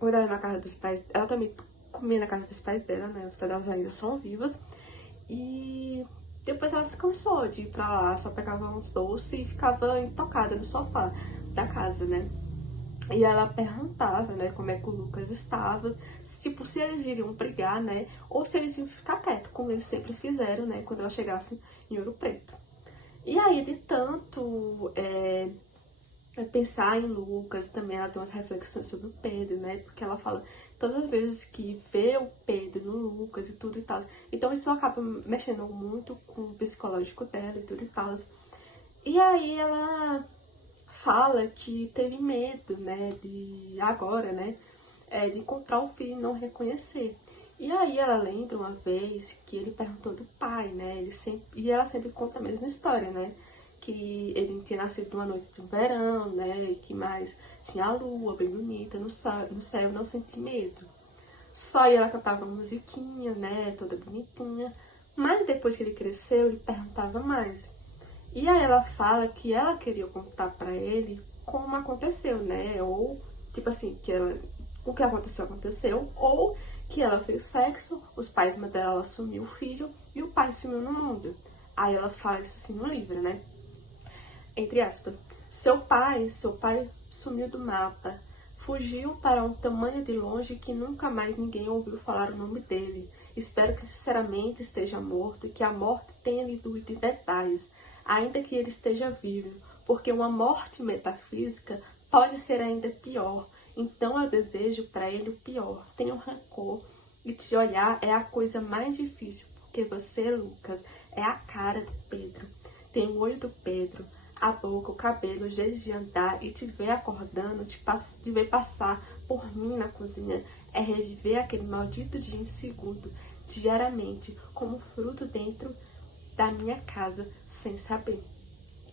quando ela era na casa dos pais, ela também comia na casa dos pais dela, né? Os pais delas ainda são vivos. E depois ela se cansou de ir pra lá, só pegava uns doces e ficava intocada no sofá da casa, né? E ela perguntava, né, como é que o Lucas estava, tipo, se eles iriam brigar, né? Ou se eles iam ficar quietos, como eles sempre fizeram, né? Quando ela chegasse em Ouro Preto. E aí, de tanto pensar em Lucas, também ela tem umas reflexões sobre o Pedro, né? Porque ela fala todas as vezes que vê o Pedro no Lucas e tudo e tal. Então isso acaba mexendo muito com o psicológico dela e tudo e tal. E aí ela fala que teve medo, né? De agora, né? De encontrar o filho e não reconhecer. E aí ela lembra uma vez que ele perguntou do pai, né? E ela sempre conta a mesma história, né? Que ele tinha nascido numa noite de um verão, né? E que mais tinha a lua bem bonita no céu, não senti medo. Só ela cantava uma musiquinha, né? Toda bonitinha. Mas depois que ele cresceu, ele perguntava mais. E aí ela fala que ela queria contar pra ele como aconteceu, né? Ou, tipo assim, o que aconteceu, aconteceu. Ou que ela fez sexo, os pais dela assumiu o filho e o pai sumiu no mundo. Aí ela fala isso assim no livro, né? Entre aspas. Seu pai sumiu do mapa. Fugiu para um tamanho de longe que nunca mais ninguém ouviu falar o nome dele. Espero que sinceramente esteja morto e que a morte tenha lhe doído de detalhes, ainda que ele esteja vivo, porque uma morte metafísica pode ser ainda pior. Então eu desejo para ele o pior. Tenho rancor e te olhar é a coisa mais difícil, porque você, Lucas, é a cara do Pedro. Tem o olho do Pedro, a boca, o cabelo, o jeito de andar, e te ver acordando, te ver passar por mim na cozinha, é reviver aquele maldito dia em segundo, diariamente, como fruto dentro da minha casa, sem saber.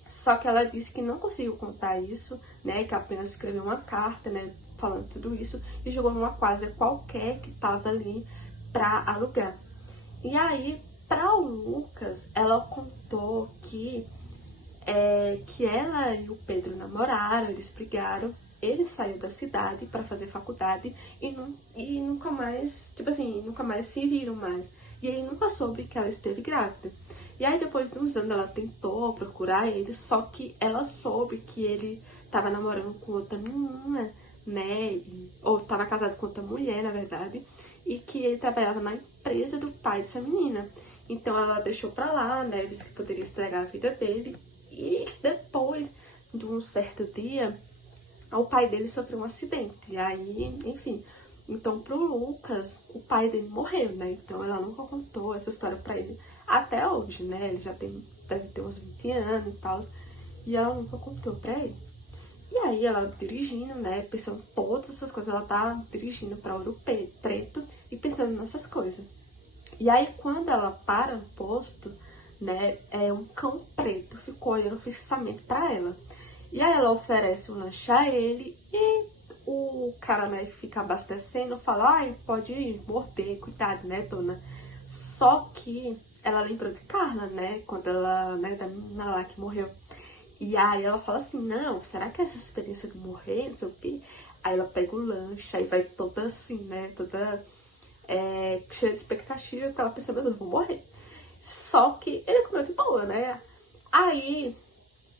Só que ela disse que não conseguiu contar isso, né, que apenas escreveu uma carta, né, falando tudo isso, e jogou numa casa qualquer que tava ali pra alugar. E aí, para o Lucas, ela contou que ela e o Pedro namoraram, eles brigaram, ele saiu da cidade para fazer faculdade e nunca mais, tipo assim, nunca mais se viram mais. E ele nunca soube que ela esteve grávida. E aí depois de uns anos ela tentou procurar ele, só que ela soube que ele estava namorando com outra menina, né? Ou estava casado com outra mulher, na verdade, e que ele trabalhava na empresa do pai dessa menina. Então ela deixou pra lá, né? Disse que poderia estragar a vida dele. E depois de um certo dia, o pai dele sofreu um acidente. E aí, enfim. Então, pro Lucas, o pai dele morreu, né? Então, ela nunca contou essa história pra ele até hoje, né? Ele já deve ter uns 20 anos e tal. E ela nunca contou pra ele. E aí, ela dirigindo, né? Pensando todas essas coisas. Ela tá dirigindo pra Ouro Preto e pensando nessas coisas. E aí, quando ela para no posto, né, um cão preto ficou olhando fixamente pra ela. E aí ela oferece um lanche a ele e o cara, né, fica abastecendo, fala, ai, pode morder, cuidado, né, dona? Só que ela lembrou de Carla, né? Quando ela, né, da menina lá que morreu. E aí ela fala assim, não, será que essa experiência de morrer, não sei o quê? Aí ela pega o lanche, aí vai toda assim, né? Toda cheia de expectativa, porque ela pensa, meu Deus, eu vou morrer. Só que ele comeu de boa, né? Aí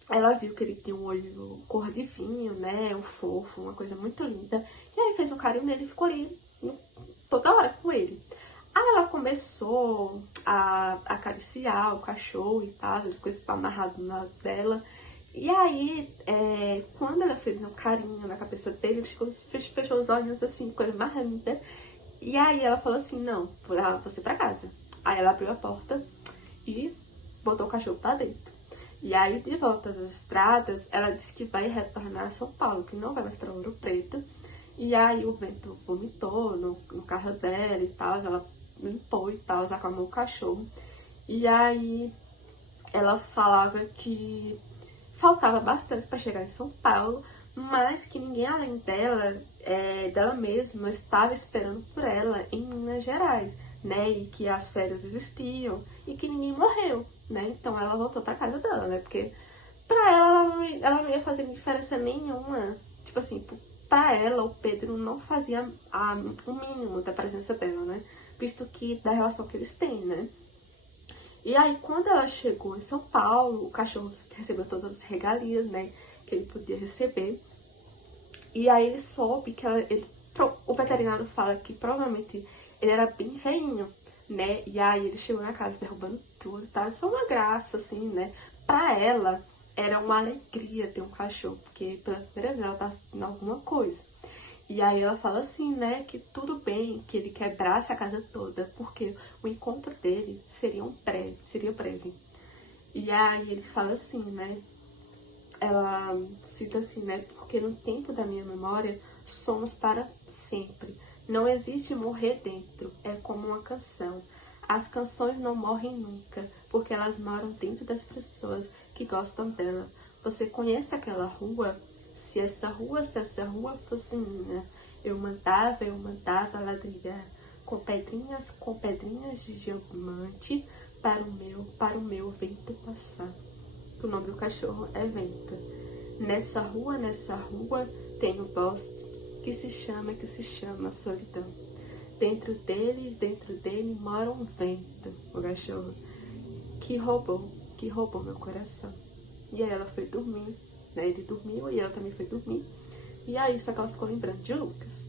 ela viu que ele tinha um olho cor de vinho, né? Um fofo, uma coisa muito linda. E aí fez um carinho nele e ficou ali toda hora com ele. Aí ela começou a acariciar o cachorro e tal, ele ficou amarrado na dela. E aí, quando ela fez um carinho na cabeça dele, ele fechou os olhos assim, coisa mais linda. E aí ela falou assim, não, vou levar você pra casa. Aí ela abriu a porta e botou o cachorro pra dentro. E aí, de volta às estradas, ela disse que vai retornar a São Paulo, que não vai mais pra Ouro Preto. E aí o vento vomitou no carro dela e tal, ela limpou e tal, acalmou o cachorro. E aí ela falava que faltava bastante para chegar em São Paulo, mas que ninguém além dela, dela mesma, estava esperando por ela em Minas Gerais, né? E que as férias existiam e que ninguém morreu, né? Então ela voltou para casa dela, né? Porque pra ela não ia fazer diferença nenhuma. Tipo assim, pra ela, o Pedro não fazia o mínimo da presença dela, né? Visto que da relação que eles têm, né? E aí, quando ela chegou em São Paulo, o cachorro recebeu todas as regalias, né, que ele podia receber. E aí ele soube que o veterinário fala que provavelmente ele era bem feinho, né? E aí ele chegou na casa derrubando tudo e tal. Isso é uma graça, assim, né? Pra ela, era uma alegria ter um cachorro, porque pela primeira vez ela tá assistindo alguma coisa. E aí ela fala assim, né, que tudo bem que ele quebrasse a casa toda, porque o encontro dele seria breve. E aí ele fala assim, né, ela cita assim, né, porque no tempo da minha memória somos para sempre. Não existe morrer dentro, é como uma canção. As canções não morrem nunca, porque elas moram dentro das pessoas que gostam dela. Você conhece aquela rua? Se essa rua fosse minha, eu mandava ladrilhar com pedrinhas de diamante para o meu vento passar. O nome do cachorro é Vento. Nessa rua, tem um bosque que se chama solidão. Dentro dele mora um vento, o cachorro, que roubou meu coração. E aí ela foi dormir, né? Ele dormiu e ela também foi dormir. E aí só que ela ficou lembrando de Lucas.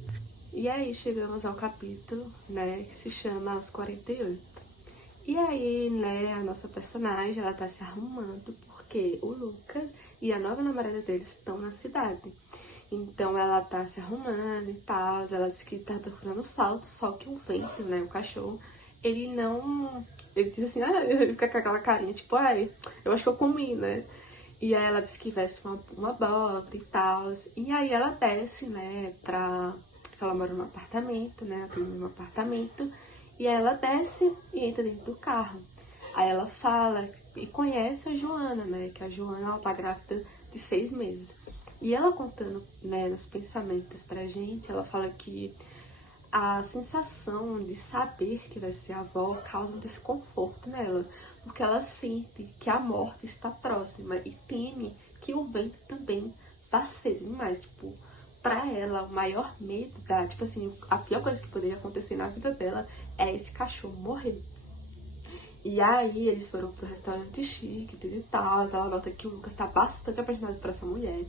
E aí chegamos ao capítulo, né, que se chama Aos 48. E aí, né, a nossa personagem, ela tá se arrumando porque o Lucas e a nova namorada dele estão na cidade. Então ela tá se arrumando e tal, ela disse que tá procurando salto, só que o vento, né, o cachorro, ele não... Ele diz assim, ele fica com aquela carinha, tipo, ai, eu acho que eu comi, né? E aí ela disse que veste uma bota e tal. E aí ela desce, né, ela mora num apartamento, né, ela tem um apartamento. E aí ela desce e entra dentro do carro. Aí ela fala e conhece a Joana, né, que a Joana, ela tá grávida de 6 meses. E ela contando, né, nos pensamentos pra gente, ela fala que a sensação de saber que vai ser avó causa um desconforto nela, porque ela sente que a morte está próxima e teme que o vento também vá ser demais. Tipo, pra ela, o maior medo tipo assim, a pior coisa que poderia acontecer na vida dela é esse cachorro morrer. E aí eles foram pro restaurante chique e tal, ela nota que o Lucas tá bastante apaixonado por essa mulher,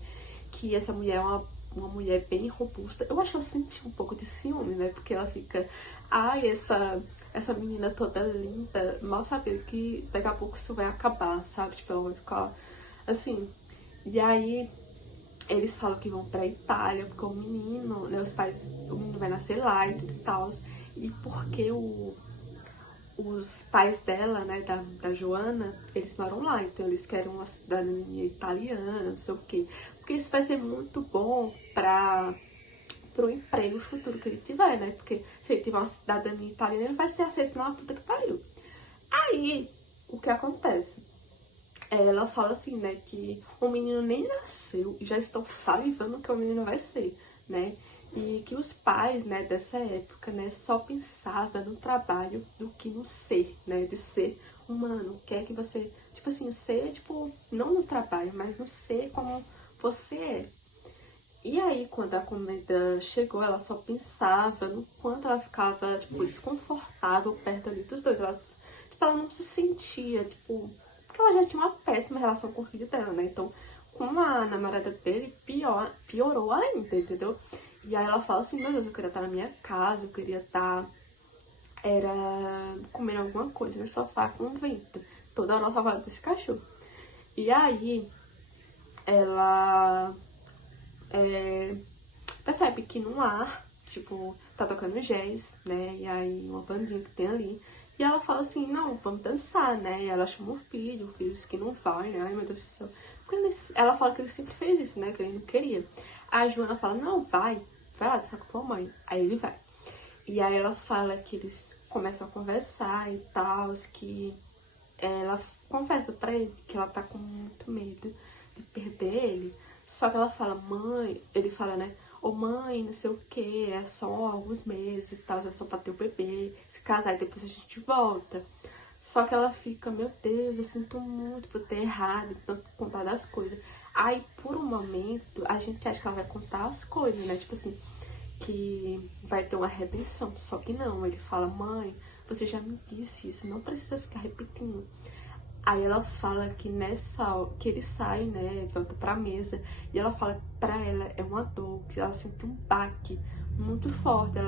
que essa mulher é uma mulher bem robusta. Eu acho que eu senti um pouco de ciúme, né? Porque ela fica, ai, essa menina toda linda, mal sabendo que daqui a pouco isso vai acabar, sabe? Tipo, ela vai ficar assim. E aí eles falam que vão pra Itália, porque o menino, né, o menino vai nascer lá e tudo e tal. E porque os pais dela, né, da Joana, eles moram lá, então eles querem uma cidadania italiana, não sei o quê. Porque isso vai ser muito bom pro emprego futuro que ele tiver, né? Porque se ele tiver uma cidadania italiana, ele vai ser aceito na puta que pariu. Aí, o que acontece? Ela fala assim, né, que o menino nem nasceu e já estão salivando o que o menino vai ser, né? E que os pais, né, dessa época, né, só pensavam no trabalho do que no ser, né, de ser humano, quer que você, tipo assim, ser, tipo, não no trabalho, mas no ser como você é. E aí, quando a comida chegou, ela só pensava no quanto ela ficava, tipo, desconfortável perto ali dos dois. Ela, tipo, ela não se sentia, tipo... Porque ela já tinha uma péssima relação com o filho dela, né? Então, com a namorada dele, piorou ainda, entendeu? E aí ela fala assim, meu Deus, eu queria estar na minha casa, eu queria estar... Era comendo alguma coisa no sofá com um vento. Toda hora ela tava desse cachorro. E aí, ela... percebe que no ar, tipo, tá tocando jazz, né? E aí uma bandinha que tem ali. E ela fala assim, não, vamos dançar, né? E ela chama o filho disse que não vai, né? Ai, meu Deus do céu. Porque ela fala que ele sempre fez isso, né? Que ele não queria. A Joana fala, não, vai lá dançar com tua mãe. Aí ele vai. E aí ela fala que eles começam a conversar e tal, que ela confessa pra ele que ela tá com muito medo de perder ele. Só que ela fala, mãe, ele fala, né? Ô mãe, não sei o que, é só alguns meses e tal, é só pra ter o bebê, se casar e depois a gente volta. Só que ela fica, meu Deus, eu sinto muito por ter errado, por contar das coisas. Aí, por um momento, a gente acha que ela vai contar as coisas, né? Tipo assim, que vai ter uma redenção. Só que não, ele fala, mãe, você já me disse isso, não precisa ficar repetindo. Aí ela fala que que ele sai, né, volta pra mesa, e ela fala que pra ela é uma dor, que ela sente um baque muito forte.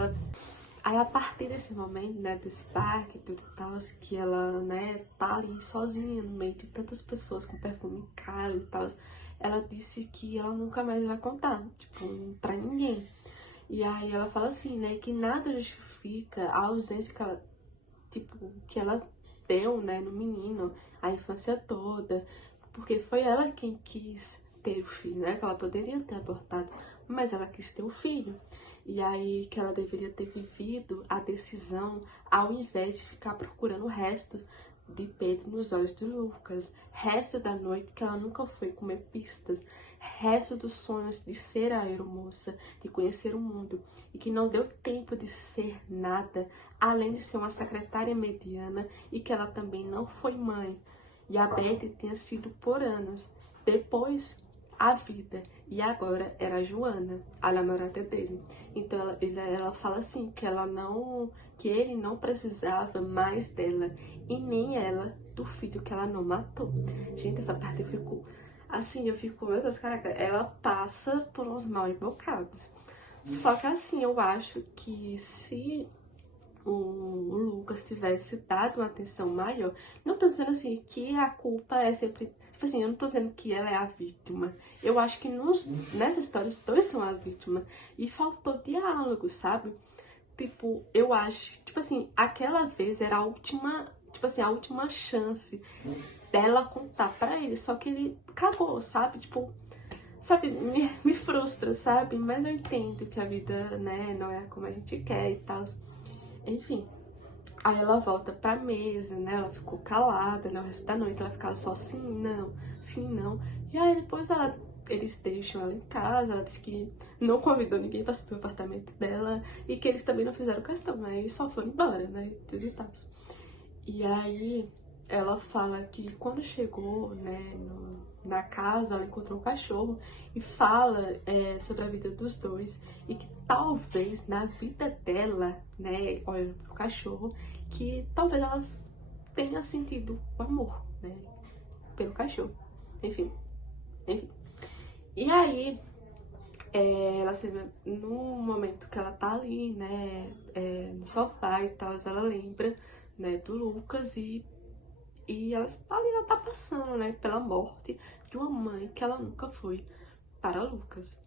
Aí a partir desse momento, né, desse baque e tudo e tal, que ela, né, tá ali sozinha no meio de tantas pessoas com perfume caro e tal, ela disse que ela nunca mais vai contar, tipo, pra ninguém. E aí ela fala assim, né, que nada justifica a ausência que ela, tipo, que ela deu, né, no menino, a infância toda, porque foi ela quem quis ter o filho, né, que ela poderia ter abortado, mas ela quis ter o filho. E aí que ela deveria ter vivido a decisão ao invés de ficar procurando o resto de Pedro nos olhos de Lucas, resto da noite que ela nunca foi comer pistas, resto dos sonhos de ser a aeromoça, de conhecer o mundo, e que não deu tempo de ser nada, além de ser uma secretária mediana, e que ela também não foi mãe. E a Betty tinha sido por anos. Depois, a vida. E agora era a Joana, a namorada dele. Então ela fala assim, que ele não precisava mais dela, e nem ela do filho que ela não matou. Gente, essa parte eu fico assim, meu Deus, caraca, ela passa por uns mal invocados. Só que assim, eu acho que se o Lucas tivesse dado uma atenção maior, não tô dizendo assim que a culpa é sempre, tipo assim, eu não tô dizendo que ela é a vítima. Eu acho que nessa história os dois são a vítima. E faltou diálogo, sabe? Tipo, eu acho, tipo assim, aquela vez era a última, tipo assim, a última chance dela contar pra ele, só que ele cagou, sabe? Tipo, sabe, me frustra, sabe? Mas eu entendo que a vida, né, não é como a gente quer e tal. Enfim, aí ela volta pra mesa, né? Ela ficou calada, né? O resto da noite ela ficava só assim, não, sim, não. E aí depois eles deixam ela em casa, ela disse que não convidou ninguém pra subir o apartamento dela e que eles também não fizeram questão, né? E só foram embora, né? E tudo e tal. E aí ela fala que quando chegou, né, na casa, ela encontrou um cachorro e fala sobre a vida dos dois e que talvez na vida dela, né, olhando pro cachorro, que talvez ela tenha sentido o amor, né, pelo cachorro. Enfim, enfim. E aí, ela se vê no momento que ela tá ali, né, no sofá e tal, ela lembra, né, do Lucas e ela tá ali, ela tá passando, né, pela morte de uma mãe que ela nunca foi para Lucas.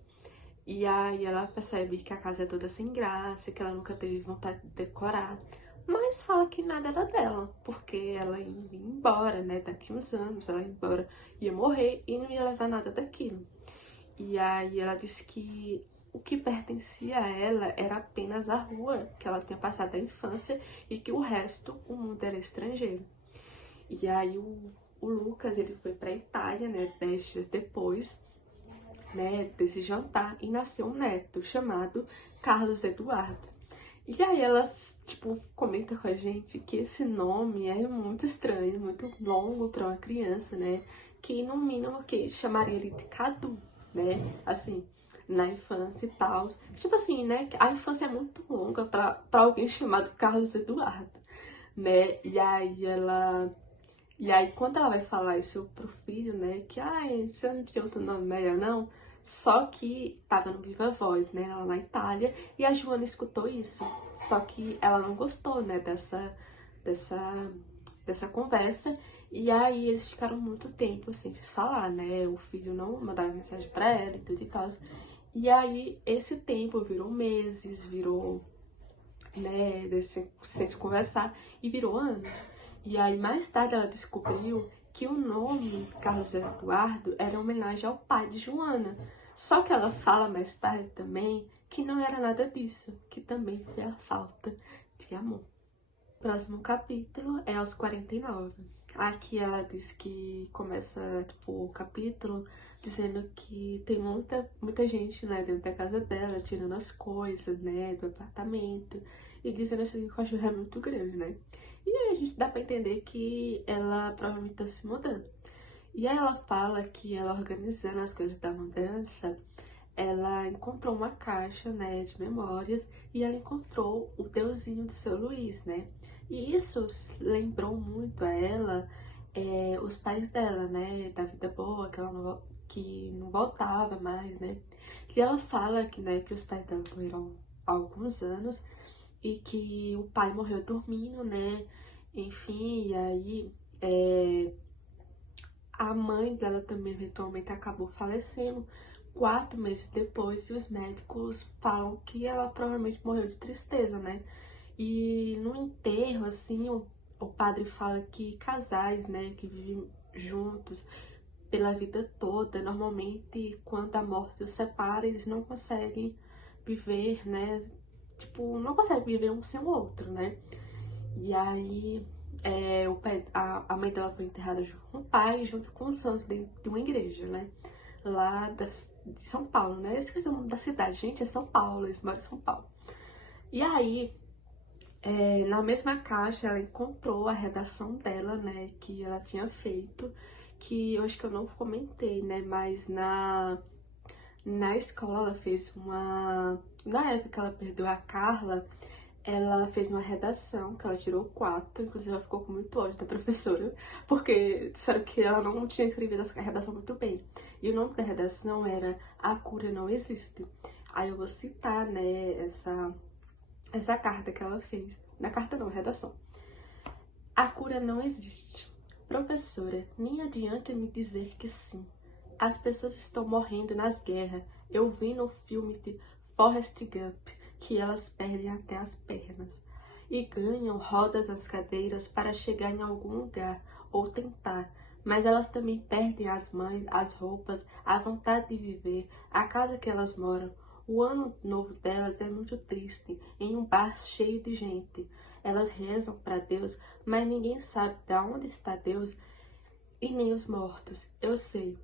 E aí ela percebe que a casa é toda sem graça, que ela nunca teve vontade de decorar, mas fala que nada era dela, porque ela ia embora, né, daqui uns anos, ela ia embora, ia morrer e não ia levar nada daquilo. E aí ela disse que o que pertencia a ela era apenas a rua que ela tinha passado a infância e que o resto, o mundo era estrangeiro. E aí o Lucas, ele foi pra Itália, né, 10 dias depois, né, desse jantar, e nasceu um neto chamado Carlos Eduardo. E aí ela tipo, comenta com a gente que esse nome é muito estranho, muito longo para uma criança, né? Que no mínimo que chamaria ele de Cadu, né? Assim, na infância e tal. Tipo assim, né? A infância é muito longa para alguém chamado Carlos Eduardo, né? E aí, quando ela vai falar isso pro filho, né, que, ai, você não tinha outro nome melhor, não? Só que tava no Viva Voz, né, lá na Itália, e a Joana escutou isso. Só que ela não gostou, né, dessa, dessa conversa, e aí eles ficaram muito tempo sem se falar, né, o filho não mandava mensagem pra ela e tudo e tal. E aí, esse tempo virou meses, virou, né, sem se conversar, e virou anos. E aí, mais tarde, ela descobriu que o nome Carlos Eduardo era homenagem ao pai de Joana. Só que ela fala mais tarde também que não era nada disso, que também foi a falta de amor. Próximo capítulo é aos 49. Aqui ela diz que começa, tipo, o capítulo dizendo que tem muita gente, né, dentro da casa dela, tirando as coisas, né, do apartamento, e dizendo assim que o cachorro é muito grande, né. E aí a gente dá pra entender que ela provavelmente tá se mudando. E aí ela fala que ela organizando as coisas da mudança, ela encontrou uma caixa, né, de memórias, e ela encontrou o deusinho do seu Luiz, né? E isso lembrou muito a ela, os pais dela, né, da vida boa, que não voltava mais, né? E ela fala que, né, que os pais dela morreram há alguns anos e que o pai morreu dormindo, né? Enfim, e aí a mãe dela também eventualmente acabou falecendo 4 meses depois, e os médicos falam que ela provavelmente morreu de tristeza, né? E no enterro, assim, o padre fala que casais, né, que vivem juntos pela vida toda, normalmente quando a morte os separa, eles não conseguem viver, né? Tipo, não conseguem viver um sem o outro, né? E aí, a mãe dela foi enterrada junto com o pai, junto com o santo, dentro de uma igreja, né? Lá de São Paulo, né? Eu esqueci o nome da cidade, gente, é São Paulo, eles moram em São Paulo. E aí, na mesma caixa, ela encontrou a redação dela, né? Que ela tinha feito, que eu acho que eu não comentei, né? Mas na escola ela fez uma... Na época que ela perdeu a Carla, ela fez uma redação, que ela tirou 4, inclusive ela ficou com muito ódio da professora, porque disseram que ela não tinha escrevido essa redação muito bem. E o nome da redação era A Cura Não Existe. Aí eu vou citar, né, essa carta que ela fez. Na carta não, redação. A cura não existe. Professora, nem adianta me dizer que sim. As pessoas estão morrendo nas guerras. Eu vi no filme de Forrest Gump que elas perdem até as pernas e ganham rodas nas cadeiras para chegar em algum lugar ou tentar. Mas elas também perdem as mães, as roupas, a vontade de viver, a casa que elas moram. O ano novo delas é muito triste, em um bar cheio de gente. Elas rezam para Deus, mas ninguém sabe de onde está Deus e nem os mortos. Eu sei.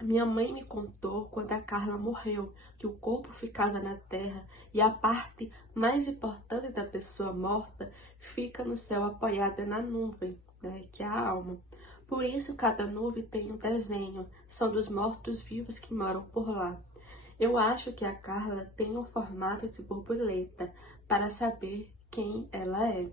Minha mãe me contou quando a Carla morreu, que o corpo ficava na terra e a parte mais importante da pessoa morta fica no céu apoiada na nuvem, né, que é a alma. Por isso cada nuvem tem um desenho, são dos mortos-vivos que moram por lá. Eu acho que a Carla tem um formato de borboleta para saber quem ela é.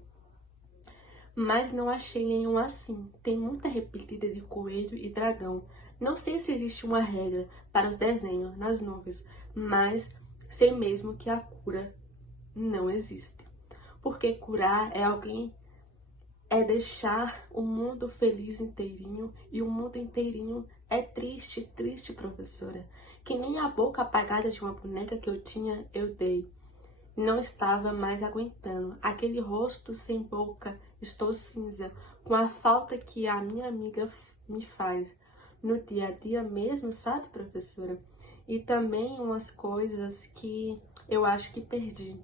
Mas não achei nenhum assim. Tem muita repetida de coelho e dragão. Não sei se existe uma regra para os desenhos nas nuvens, mas sei mesmo que a cura não existe. Porque curar é deixar o mundo feliz inteirinho, e o mundo inteirinho é triste, triste, professora. Que nem a boca apagada de uma boneca que eu tinha, eu dei. Não estava mais aguentando. Aquele rosto sem boca, estou cinza, com a falta que a minha amiga me faz no dia a dia mesmo, sabe, professora? E também umas coisas que eu acho que perdi,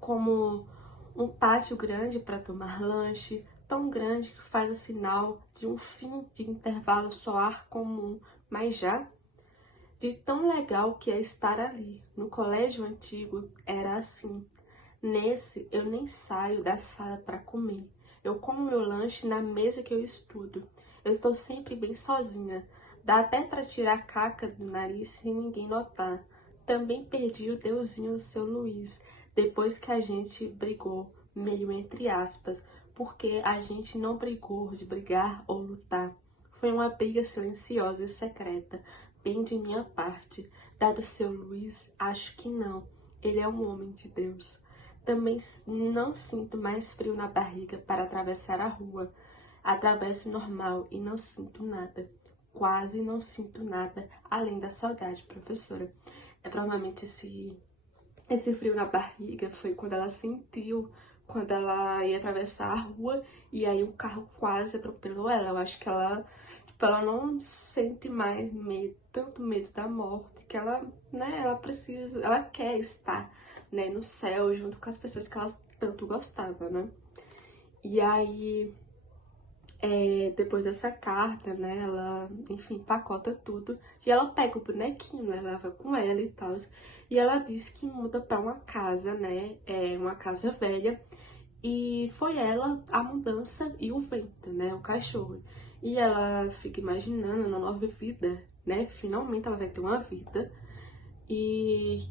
como um pátio grande para tomar lanche, tão grande que faz o sinal de um fim de intervalo soar comum, mas já de tão legal que é estar ali. No colégio antigo era assim. Nesse, eu nem saio da sala para comer. Eu como meu lanche na mesa que eu estudo. Eu estou sempre bem sozinha. Dá até para tirar a caca do nariz sem ninguém notar. Também perdi o deusinho do seu Luiz, depois que a gente brigou, meio entre aspas, porque a gente não brigou de brigar ou lutar. Foi uma briga silenciosa e secreta, bem de minha parte. Dado seu Luiz, acho que não. Ele é um homem de Deus. Também não sinto mais frio na barriga para atravessar a rua. Atravesso normal e não sinto nada. Quase não sinto nada, além da saudade, professora. Provavelmente esse frio na barriga foi quando ela sentiu, quando ela ia atravessar a rua e aí o carro quase atropelou ela. Eu acho que ela, tipo, ela não sente mais medo, tanto medo da morte, que ela, né, ela precisa, ela quer estar, né, no céu junto com as pessoas que ela tanto gostava, né? E aí, depois dessa carta, né, ela, enfim, pacota tudo e ela pega o bonequinho, né, leva com ela e tal. E ela diz que muda pra uma casa, né, uma casa velha. E foi ela, a mudança e o vento, né, o cachorro. E ela fica imaginando uma nova vida, né, finalmente ela vai ter uma vida. E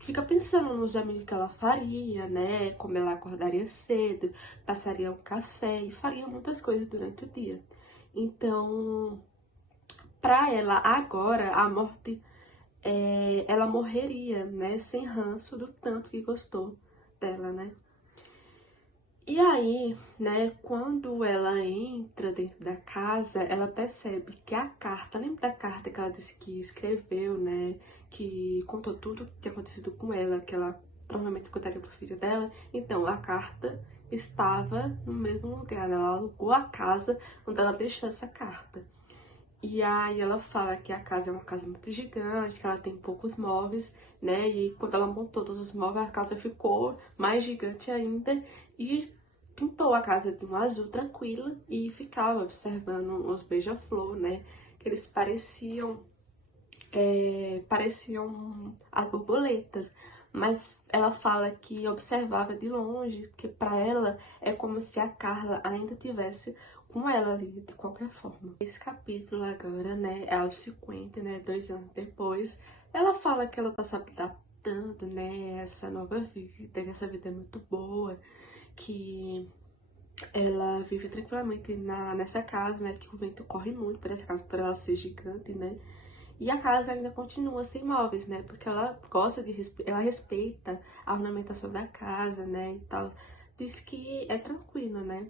fica pensando nos amigos que ela faria, né? Como ela acordaria cedo, passaria um café e faria muitas coisas durante o dia. Então, pra ela agora, a morte, ela morreria, né? Sem ranço do tanto que gostou dela, né? E aí, né, quando ela entra dentro da casa, ela percebe que a carta, lembra da carta que ela disse que escreveu, né, que contou tudo o que tinha acontecido com ela, que ela provavelmente contaria pro filho dela? Então, a carta estava no mesmo lugar, né? Ela alugou a casa onde ela deixou essa carta. E aí ela fala que a casa é uma casa muito gigante, que ela tem poucos móveis, né? E quando ela montou todos os móveis, a casa ficou mais gigante ainda e pintou a casa de um azul tranquila e ficava observando os beija-flor, né? Que eles pareciam as borboletas, mas ela fala que observava de longe, porque para ela é como se a Carla ainda tivesse com ela ali, de qualquer forma. Esse capítulo agora, né, é aos 50, né, 2 anos depois, ela fala que ela tá se adaptando, né, essa nova vida, que essa vida é muito boa, que ela vive tranquilamente nessa casa, né, que o vento corre muito por essa casa, por ela ser gigante, né, e a casa ainda continua sem móveis, né? Porque ela gosta ela respeita a ornamentação da casa, né? E tal. Diz que é tranquilo, né?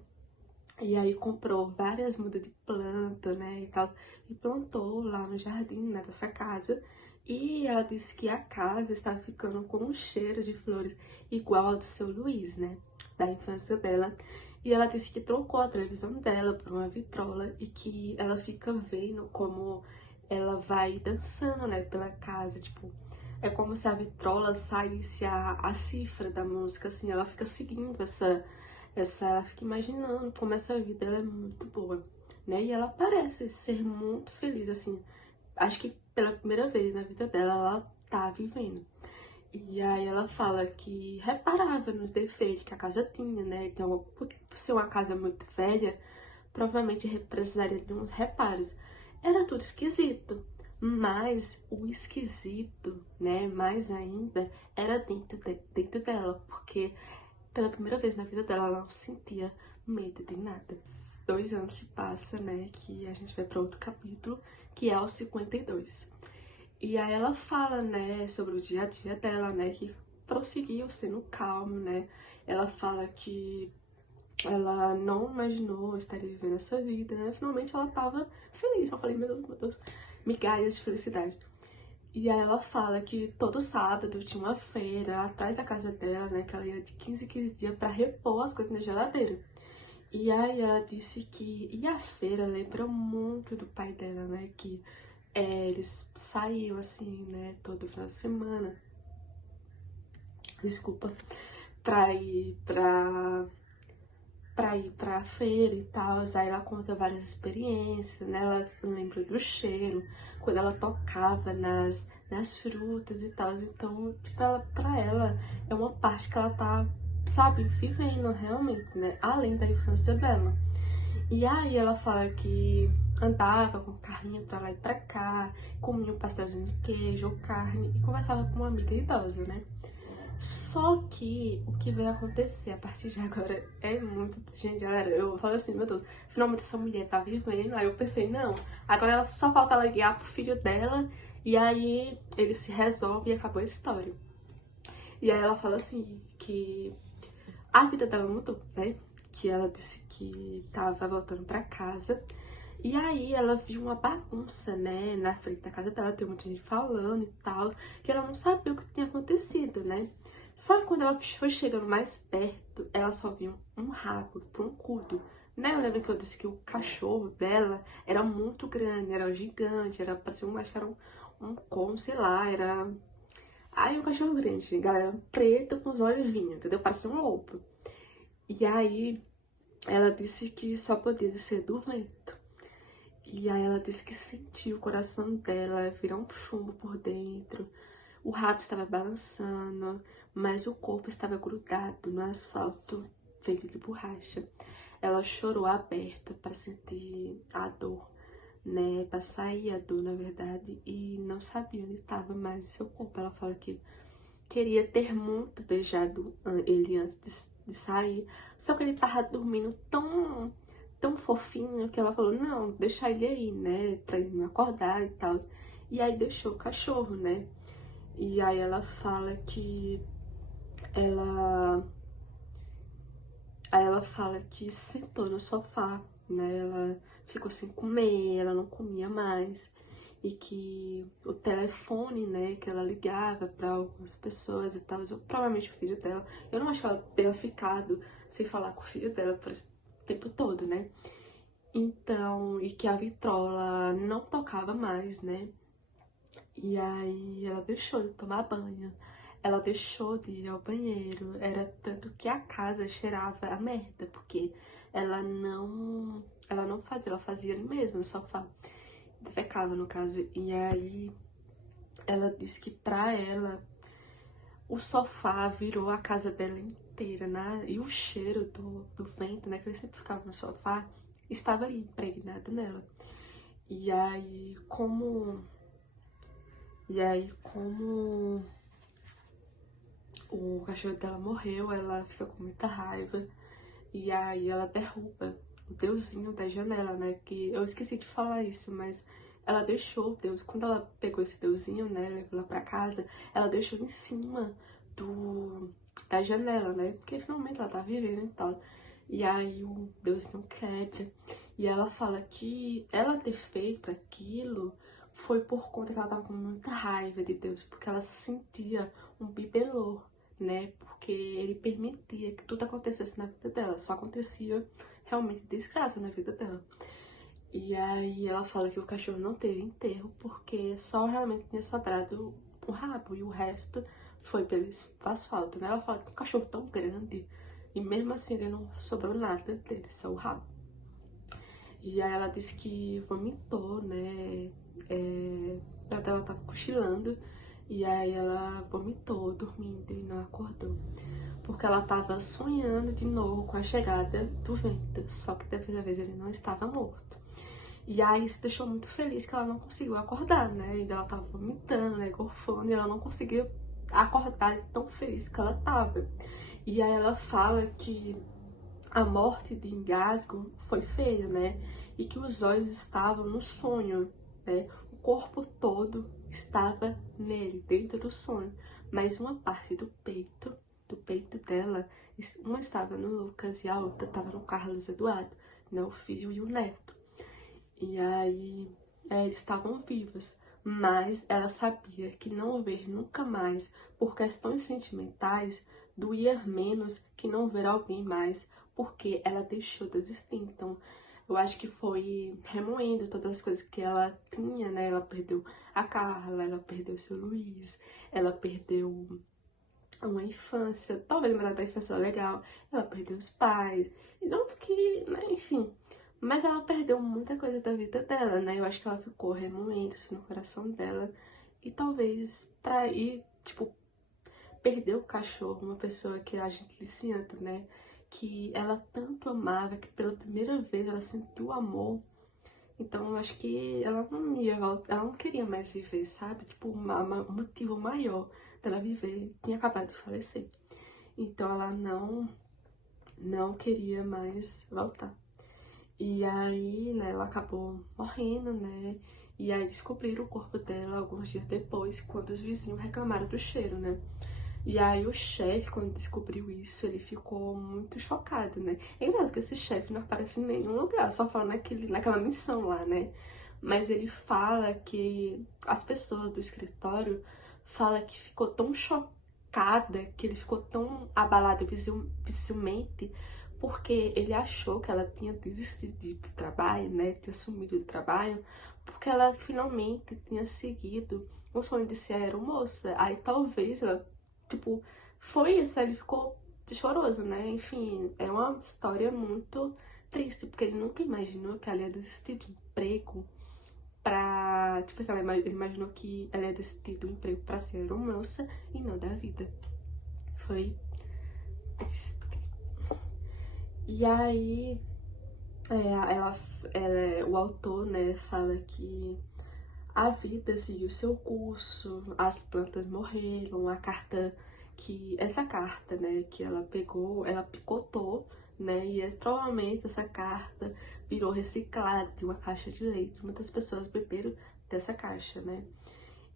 E aí comprou várias mudas de planta, né? E tal. E plantou lá no jardim, né? Dessa casa. E ela disse que a casa estava ficando com um cheiro de flores igual ao do seu Luiz, né? Da infância dela. E ela disse que trocou a televisão dela por uma vitrola e que ela fica vendo como ela vai dançando, né, pela casa, tipo, é como se a vitrola saísse a cifra da música, assim, ela fica seguindo ela fica imaginando como essa vida ela é muito boa, né, e ela parece ser muito feliz, assim, acho que pela primeira vez na vida dela ela tá vivendo. E aí ela fala que reparava nos defeitos que a casa tinha, né, então, por ser uma casa muito velha, provavelmente precisaria de uns reparos. Era tudo esquisito, mas o esquisito, né, mais ainda, era dentro dela, porque pela primeira vez na vida dela ela não sentia medo de nada. 2 anos se passa, né, que a gente vai para outro capítulo, que é os 52. E aí ela fala, né, sobre o dia a dia dela, né, que prosseguiu sendo calmo, né. Ela fala que ela não imaginou estaria vivendo essa vida, né? Finalmente ela tava feliz. Eu falei, meu Deus, migalhas de felicidade. E aí ela fala que todo sábado tinha uma feira atrás da casa dela, né? Que ela ia de 15 em 15 dias pra repor as coisas na geladeira. E aí ela disse que... E a feira lembra muito do pai dela, né? Que eles saíam assim, né? Todo final de semana. Desculpa. Pra ir pra feira e tal. Aí ela conta várias experiências, né? Ela lembra do cheiro, quando ela tocava nas frutas e tal. Então, tipo, pra ela é uma parte que ela tá, sabe, vivendo realmente, né? Além da infância dela. E aí ela fala que andava com carrinho pra lá e pra cá, comia um pastelzinho de queijo ou carne e conversava com uma amiga idosa, né? Só que o que vai acontecer a partir de agora é muito... Gente, galera, eu falo assim, meu Deus, finalmente essa mulher tá vivendo. Aí eu pensei, não, agora ela só falta ela guiar pro filho dela e aí ele se resolve e acabou a história. E aí ela fala assim, que a vida dela mudou, né? Que ela disse que tava voltando pra casa. E aí ela viu uma bagunça, né? Na frente da casa dela, tem muita gente falando e tal. Que ela não sabia o que tinha acontecido, né? Só que quando ela foi chegando mais perto, ela só viu um rabo troncudo, né? Eu lembro que eu disse que o cachorro dela era muito grande, era gigante, era parecia acho que era um com, sei lá, era... Aí um cachorro grande, galera, preto com os olhos vinhos, entendeu? Parecia um lobo. E aí ela disse que só podia ser do vento. E aí ela disse que sentiu o coração dela virar um chumbo por dentro. O rabo estava balançando, mas o corpo estava grudado no asfalto feito de borracha. Ela chorou aberto para sentir a dor, né? Para sair a dor, na verdade, e não sabia onde estava mais o seu corpo. Ela fala que queria ter muito beijado ele antes de sair, só que ele tava dormindo tão fofinho que ela falou, não, deixa ele aí, né, pra ele não acordar e tal. E aí deixou o cachorro, né? E aí ela fala que ela... Aí ela fala que sentou no sofá, né? Ela ficou sem comer, ela não comia mais. E que o telefone, né, que ela ligava para algumas pessoas e tal, provavelmente o filho dela, eu não acho que ela tenha ficado sem falar com o filho dela por esse tempo todo, né? Então, e que a vitrola não tocava mais, né? E aí ela deixou de tomar banho, ela deixou de ir ao banheiro, era tanto que a casa cheirava a merda, porque ela não fazia, ela fazia ali mesmo no sofá, defecava no caso. E aí ela disse que pra ela o sofá virou a casa dela inteira, né? E o cheiro do vento, né, que ele sempre ficava no sofá, estava ali impregnado nela. E aí como o cachorro dela morreu, ela fica com muita raiva. E aí ela derruba o deusinho da janela, né? Que eu esqueci de falar isso, mas ela deixou o Deus. Quando ela pegou esse deusinho, né? Levou lá pra casa, ela deixou em cima da janela, né? Porque finalmente ela tá vivendo e tal. E aí o deusinho quebra. E ela fala que ela ter feito aquilo foi por conta que ela tava com muita raiva de Deus, porque ela sentia um bibelô, né? Porque ele permitia que tudo acontecesse na vida dela. Só acontecia realmente desgraça na vida dela. E aí ela fala que o cachorro não teve enterro porque só realmente tinha sobrado o rabo e o resto foi pelo asfalto, né? Ela fala que um cachorro tão grande e mesmo assim ele não sobrou nada dele, só o rabo. E aí ela disse que vomitou, né? Ela tava cochilando e aí ela vomitou, dormindo e não acordou. Porque ela tava sonhando de novo com a chegada do vento, só que dessa vez ele não estava morto. E aí isso deixou muito feliz que ela não conseguiu acordar, né? E ela tava vomitando, né? Gorfando, e ela não conseguiu acordar de tão feliz que ela tava. E aí ela fala que a morte de engasgo foi feia, né? E que os olhos estavam no sonho, né? O corpo todo estava nele, dentro do sonho. Mas uma parte do peito dela, uma estava no Lucas e a outra estava no Carlos Eduardo, né? O filho e o neto. E aí, eles estavam vivos, mas ela sabia que não o ver nunca mais, por questões sentimentais, doía menos que não ver alguém mais, porque ela deixou de existir. Então, eu acho que foi remoendo todas as coisas que ela tinha, né? Ela perdeu a Carla, ela perdeu o seu Luiz, ela perdeu uma infância, talvez uma da infância legal, ela perdeu os pais, e não que, né, enfim, mas ela perdeu muita coisa da vida dela, né, eu acho que ela ficou remoendo isso no coração dela, E talvez pra ir, tipo, perder o cachorro, uma pessoa que a gente se ama, né? Que ela tanto amava, que pela primeira vez ela sentiu amor. Então eu acho que ela não ia voltar, ela não queria mais viver, sabe? Tipo, um motivo maior dela viver tinha acabado de falecer. Então ela não queria mais voltar. E aí, né, ela acabou morrendo, né? E aí descobriram o corpo dela alguns dias depois, quando os vizinhos reclamaram do cheiro, né? E aí o chefe, quando descobriu isso, ele ficou muito chocado, né? É engraçado que esse chefe não aparece em nenhum lugar, só fala naquela missão lá, né? Mas ele fala que as pessoas do escritório falam que ficou tão chocada, que ele ficou tão abalado visivelmente, porque ele achou que ela tinha desistido do trabalho, né? Tinha sumido do trabalho, porque ela finalmente tinha seguido o sonho de ser aeromoça. Aí talvez ela, tipo, foi isso, aí ele ficou choroso, né? Enfim, é uma história muito triste, porque ele nunca imaginou que ela ia desistir do emprego pra... Tipo assim, ele imaginou que ela ia desistir do emprego pra ser aeromoça e não da vida. Foi triste. E aí, o autor, né, fala que a vida seguiu seu curso, as plantas morreram, essa carta, né, que ela pegou, ela picotou, né, e provavelmente essa carta virou reciclada de uma caixa de leite. Muitas pessoas beberam dessa caixa, né,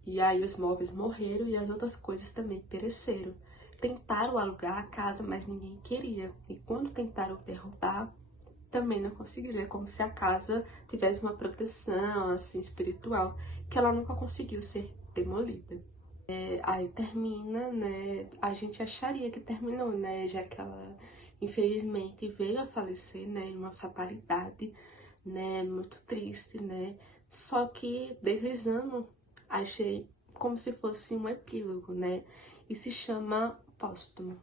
e aí os móveis morreram e as outras coisas também pereceram. Tentaram alugar a casa, mas ninguém queria, e quando tentaram derrubar, também não conseguiram. É como se a casa tivesse uma proteção, assim, espiritual, que ela nunca conseguiu ser demolida. Aí termina, né? A gente acharia que terminou, né? Já que ela, infelizmente, veio a falecer, né? Em uma fatalidade, né? Muito triste, né? Só que, deslizando, achei como se fosse um epílogo, né? E se chama Póstumo.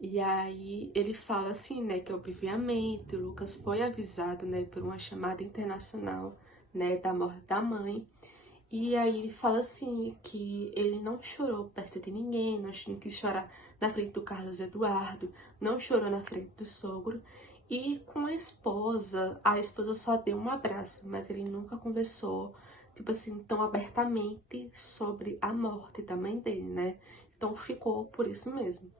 E aí ele fala assim, né, que obviamente o Lucas foi avisado, né, por uma chamada internacional, né, da morte da mãe. E aí ele fala assim, que ele não chorou perto de ninguém, não quis chorar na frente do Carlos Eduardo, não chorou na frente do sogro. E com a esposa só deu um abraço, mas ele nunca conversou, tipo assim, tão abertamente sobre a morte da mãe dele, né? Então ficou por isso mesmo.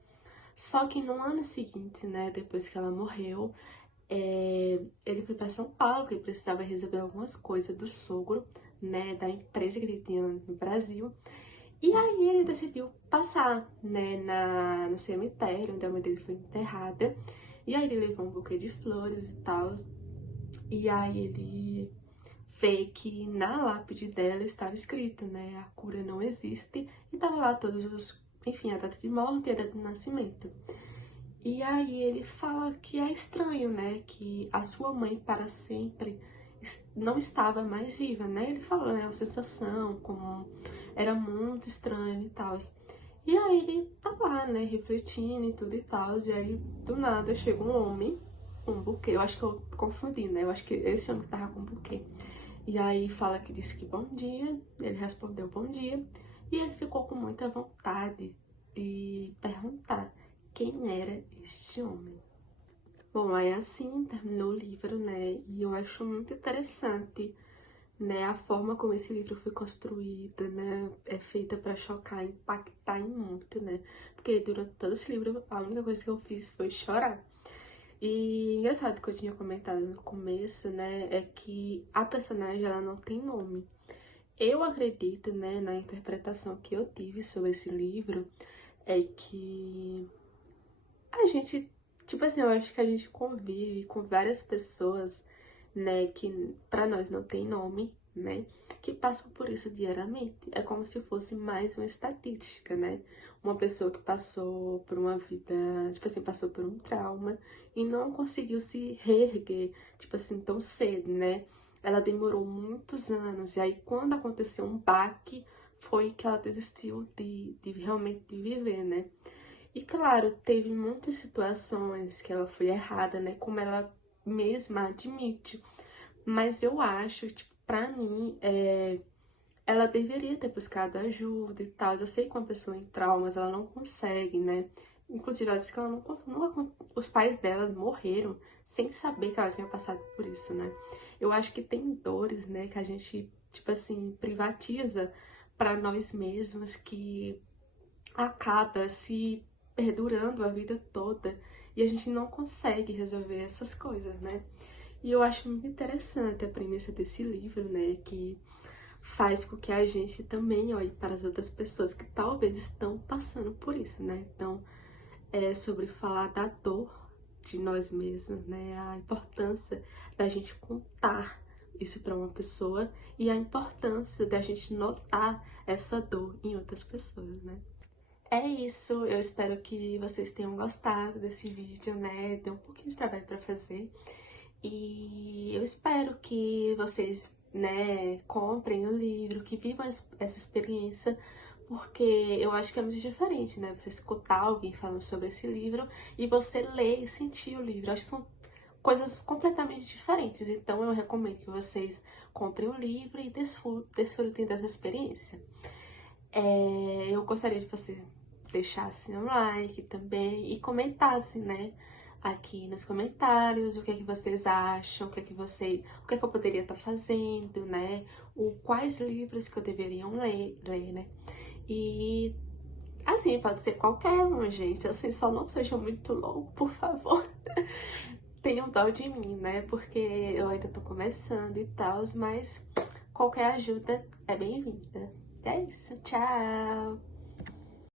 Só que no ano seguinte, né, depois que ela morreu, ele foi para São Paulo, que ele precisava resolver algumas coisas do sogro, né, da empresa que ele tinha no Brasil. E aí ele decidiu passar, né, no cemitério, onde a mãe dele foi enterrada. E aí ele levou um buquê de flores e tal. E aí ele vê que na lápide dela estava escrito, né, a cura não existe. E tava lá enfim, a data de morte e a data de nascimento. E aí ele fala que é estranho, né, que a sua mãe para sempre não estava mais viva, né? Ele falou, né, a sensação, como era muito estranho e tal. E aí ele tá lá, né, refletindo e tudo e tal, e aí do nada chega um homem com um buquê. Eu acho que eu confundi, né? Eu acho que esse homem que tava com um buquê. E aí fala que disse que bom dia, ele respondeu bom dia, e ele ficou com muita vontade de perguntar quem era este homem. Bom, aí assim terminou o livro, né? E eu acho muito interessante, né, a forma como esse livro foi construído, né? É feita para chocar, impactar em muito, né? Porque durante todo esse livro a única coisa que eu fiz foi chorar. E engraçado que eu tinha comentado no começo, né, é que a personagem ela não tem nome. Eu acredito, né, na interpretação que eu tive sobre esse livro, é que a gente, tipo assim, eu acho que a gente convive com várias pessoas, né, que pra nós não tem nome, né, que passam por isso diariamente. É como se fosse mais uma estatística, né? Uma pessoa que passou por uma vida, tipo assim, passou por um trauma e não conseguiu se reerguer, tipo assim, tão cedo, né? Ela demorou muitos anos e aí quando aconteceu um baque, foi que ela desistiu de realmente de viver, né? E claro, teve muitas situações que ela foi errada, né? Como ela mesma admite. Mas eu acho, tipo, pra mim, ela deveria ter buscado ajuda e tal. Eu sei que uma pessoa em traumas, ela não consegue, né? Inclusive, ela disse que ela os pais dela morreram sem saber que ela tinha passado por isso, né? Eu acho que tem dores, né, que a gente, tipo assim, privatiza para nós mesmos, que acaba se perdurando a vida toda e a gente não consegue resolver essas coisas, né? E eu acho muito interessante a premissa desse livro, né, que faz com que a gente também olhe para as outras pessoas que talvez estão passando por isso, né? Então, é sobre falar da dor de nós mesmos, né? A importância da gente contar isso para uma pessoa e a importância da gente notar essa dor em outras pessoas, né? É isso, eu espero que vocês tenham gostado desse vídeo, né? Deu um pouquinho de trabalho para fazer. E eu espero que vocês, né, comprem o livro, que vivam essa experiência, porque eu acho que é muito diferente, né? Você escutar alguém falando sobre esse livro e você ler e sentir o livro. Eu acho que são coisas completamente diferentes. Então eu recomendo que vocês comprem o livro e desfrutem dessa experiência. Eu gostaria de vocês deixassem um like também e comentassem, né, aqui nos comentários o que é que vocês acham, o que é que eu poderia estar fazendo, né, quais livros que eu deveria ler, né, e assim, pode ser qualquer um, gente, assim, só não seja muito longo, por favor. Tenham dó de mim, né, porque eu ainda tô começando e tal, mas qualquer ajuda é bem-vinda. É isso, tchau!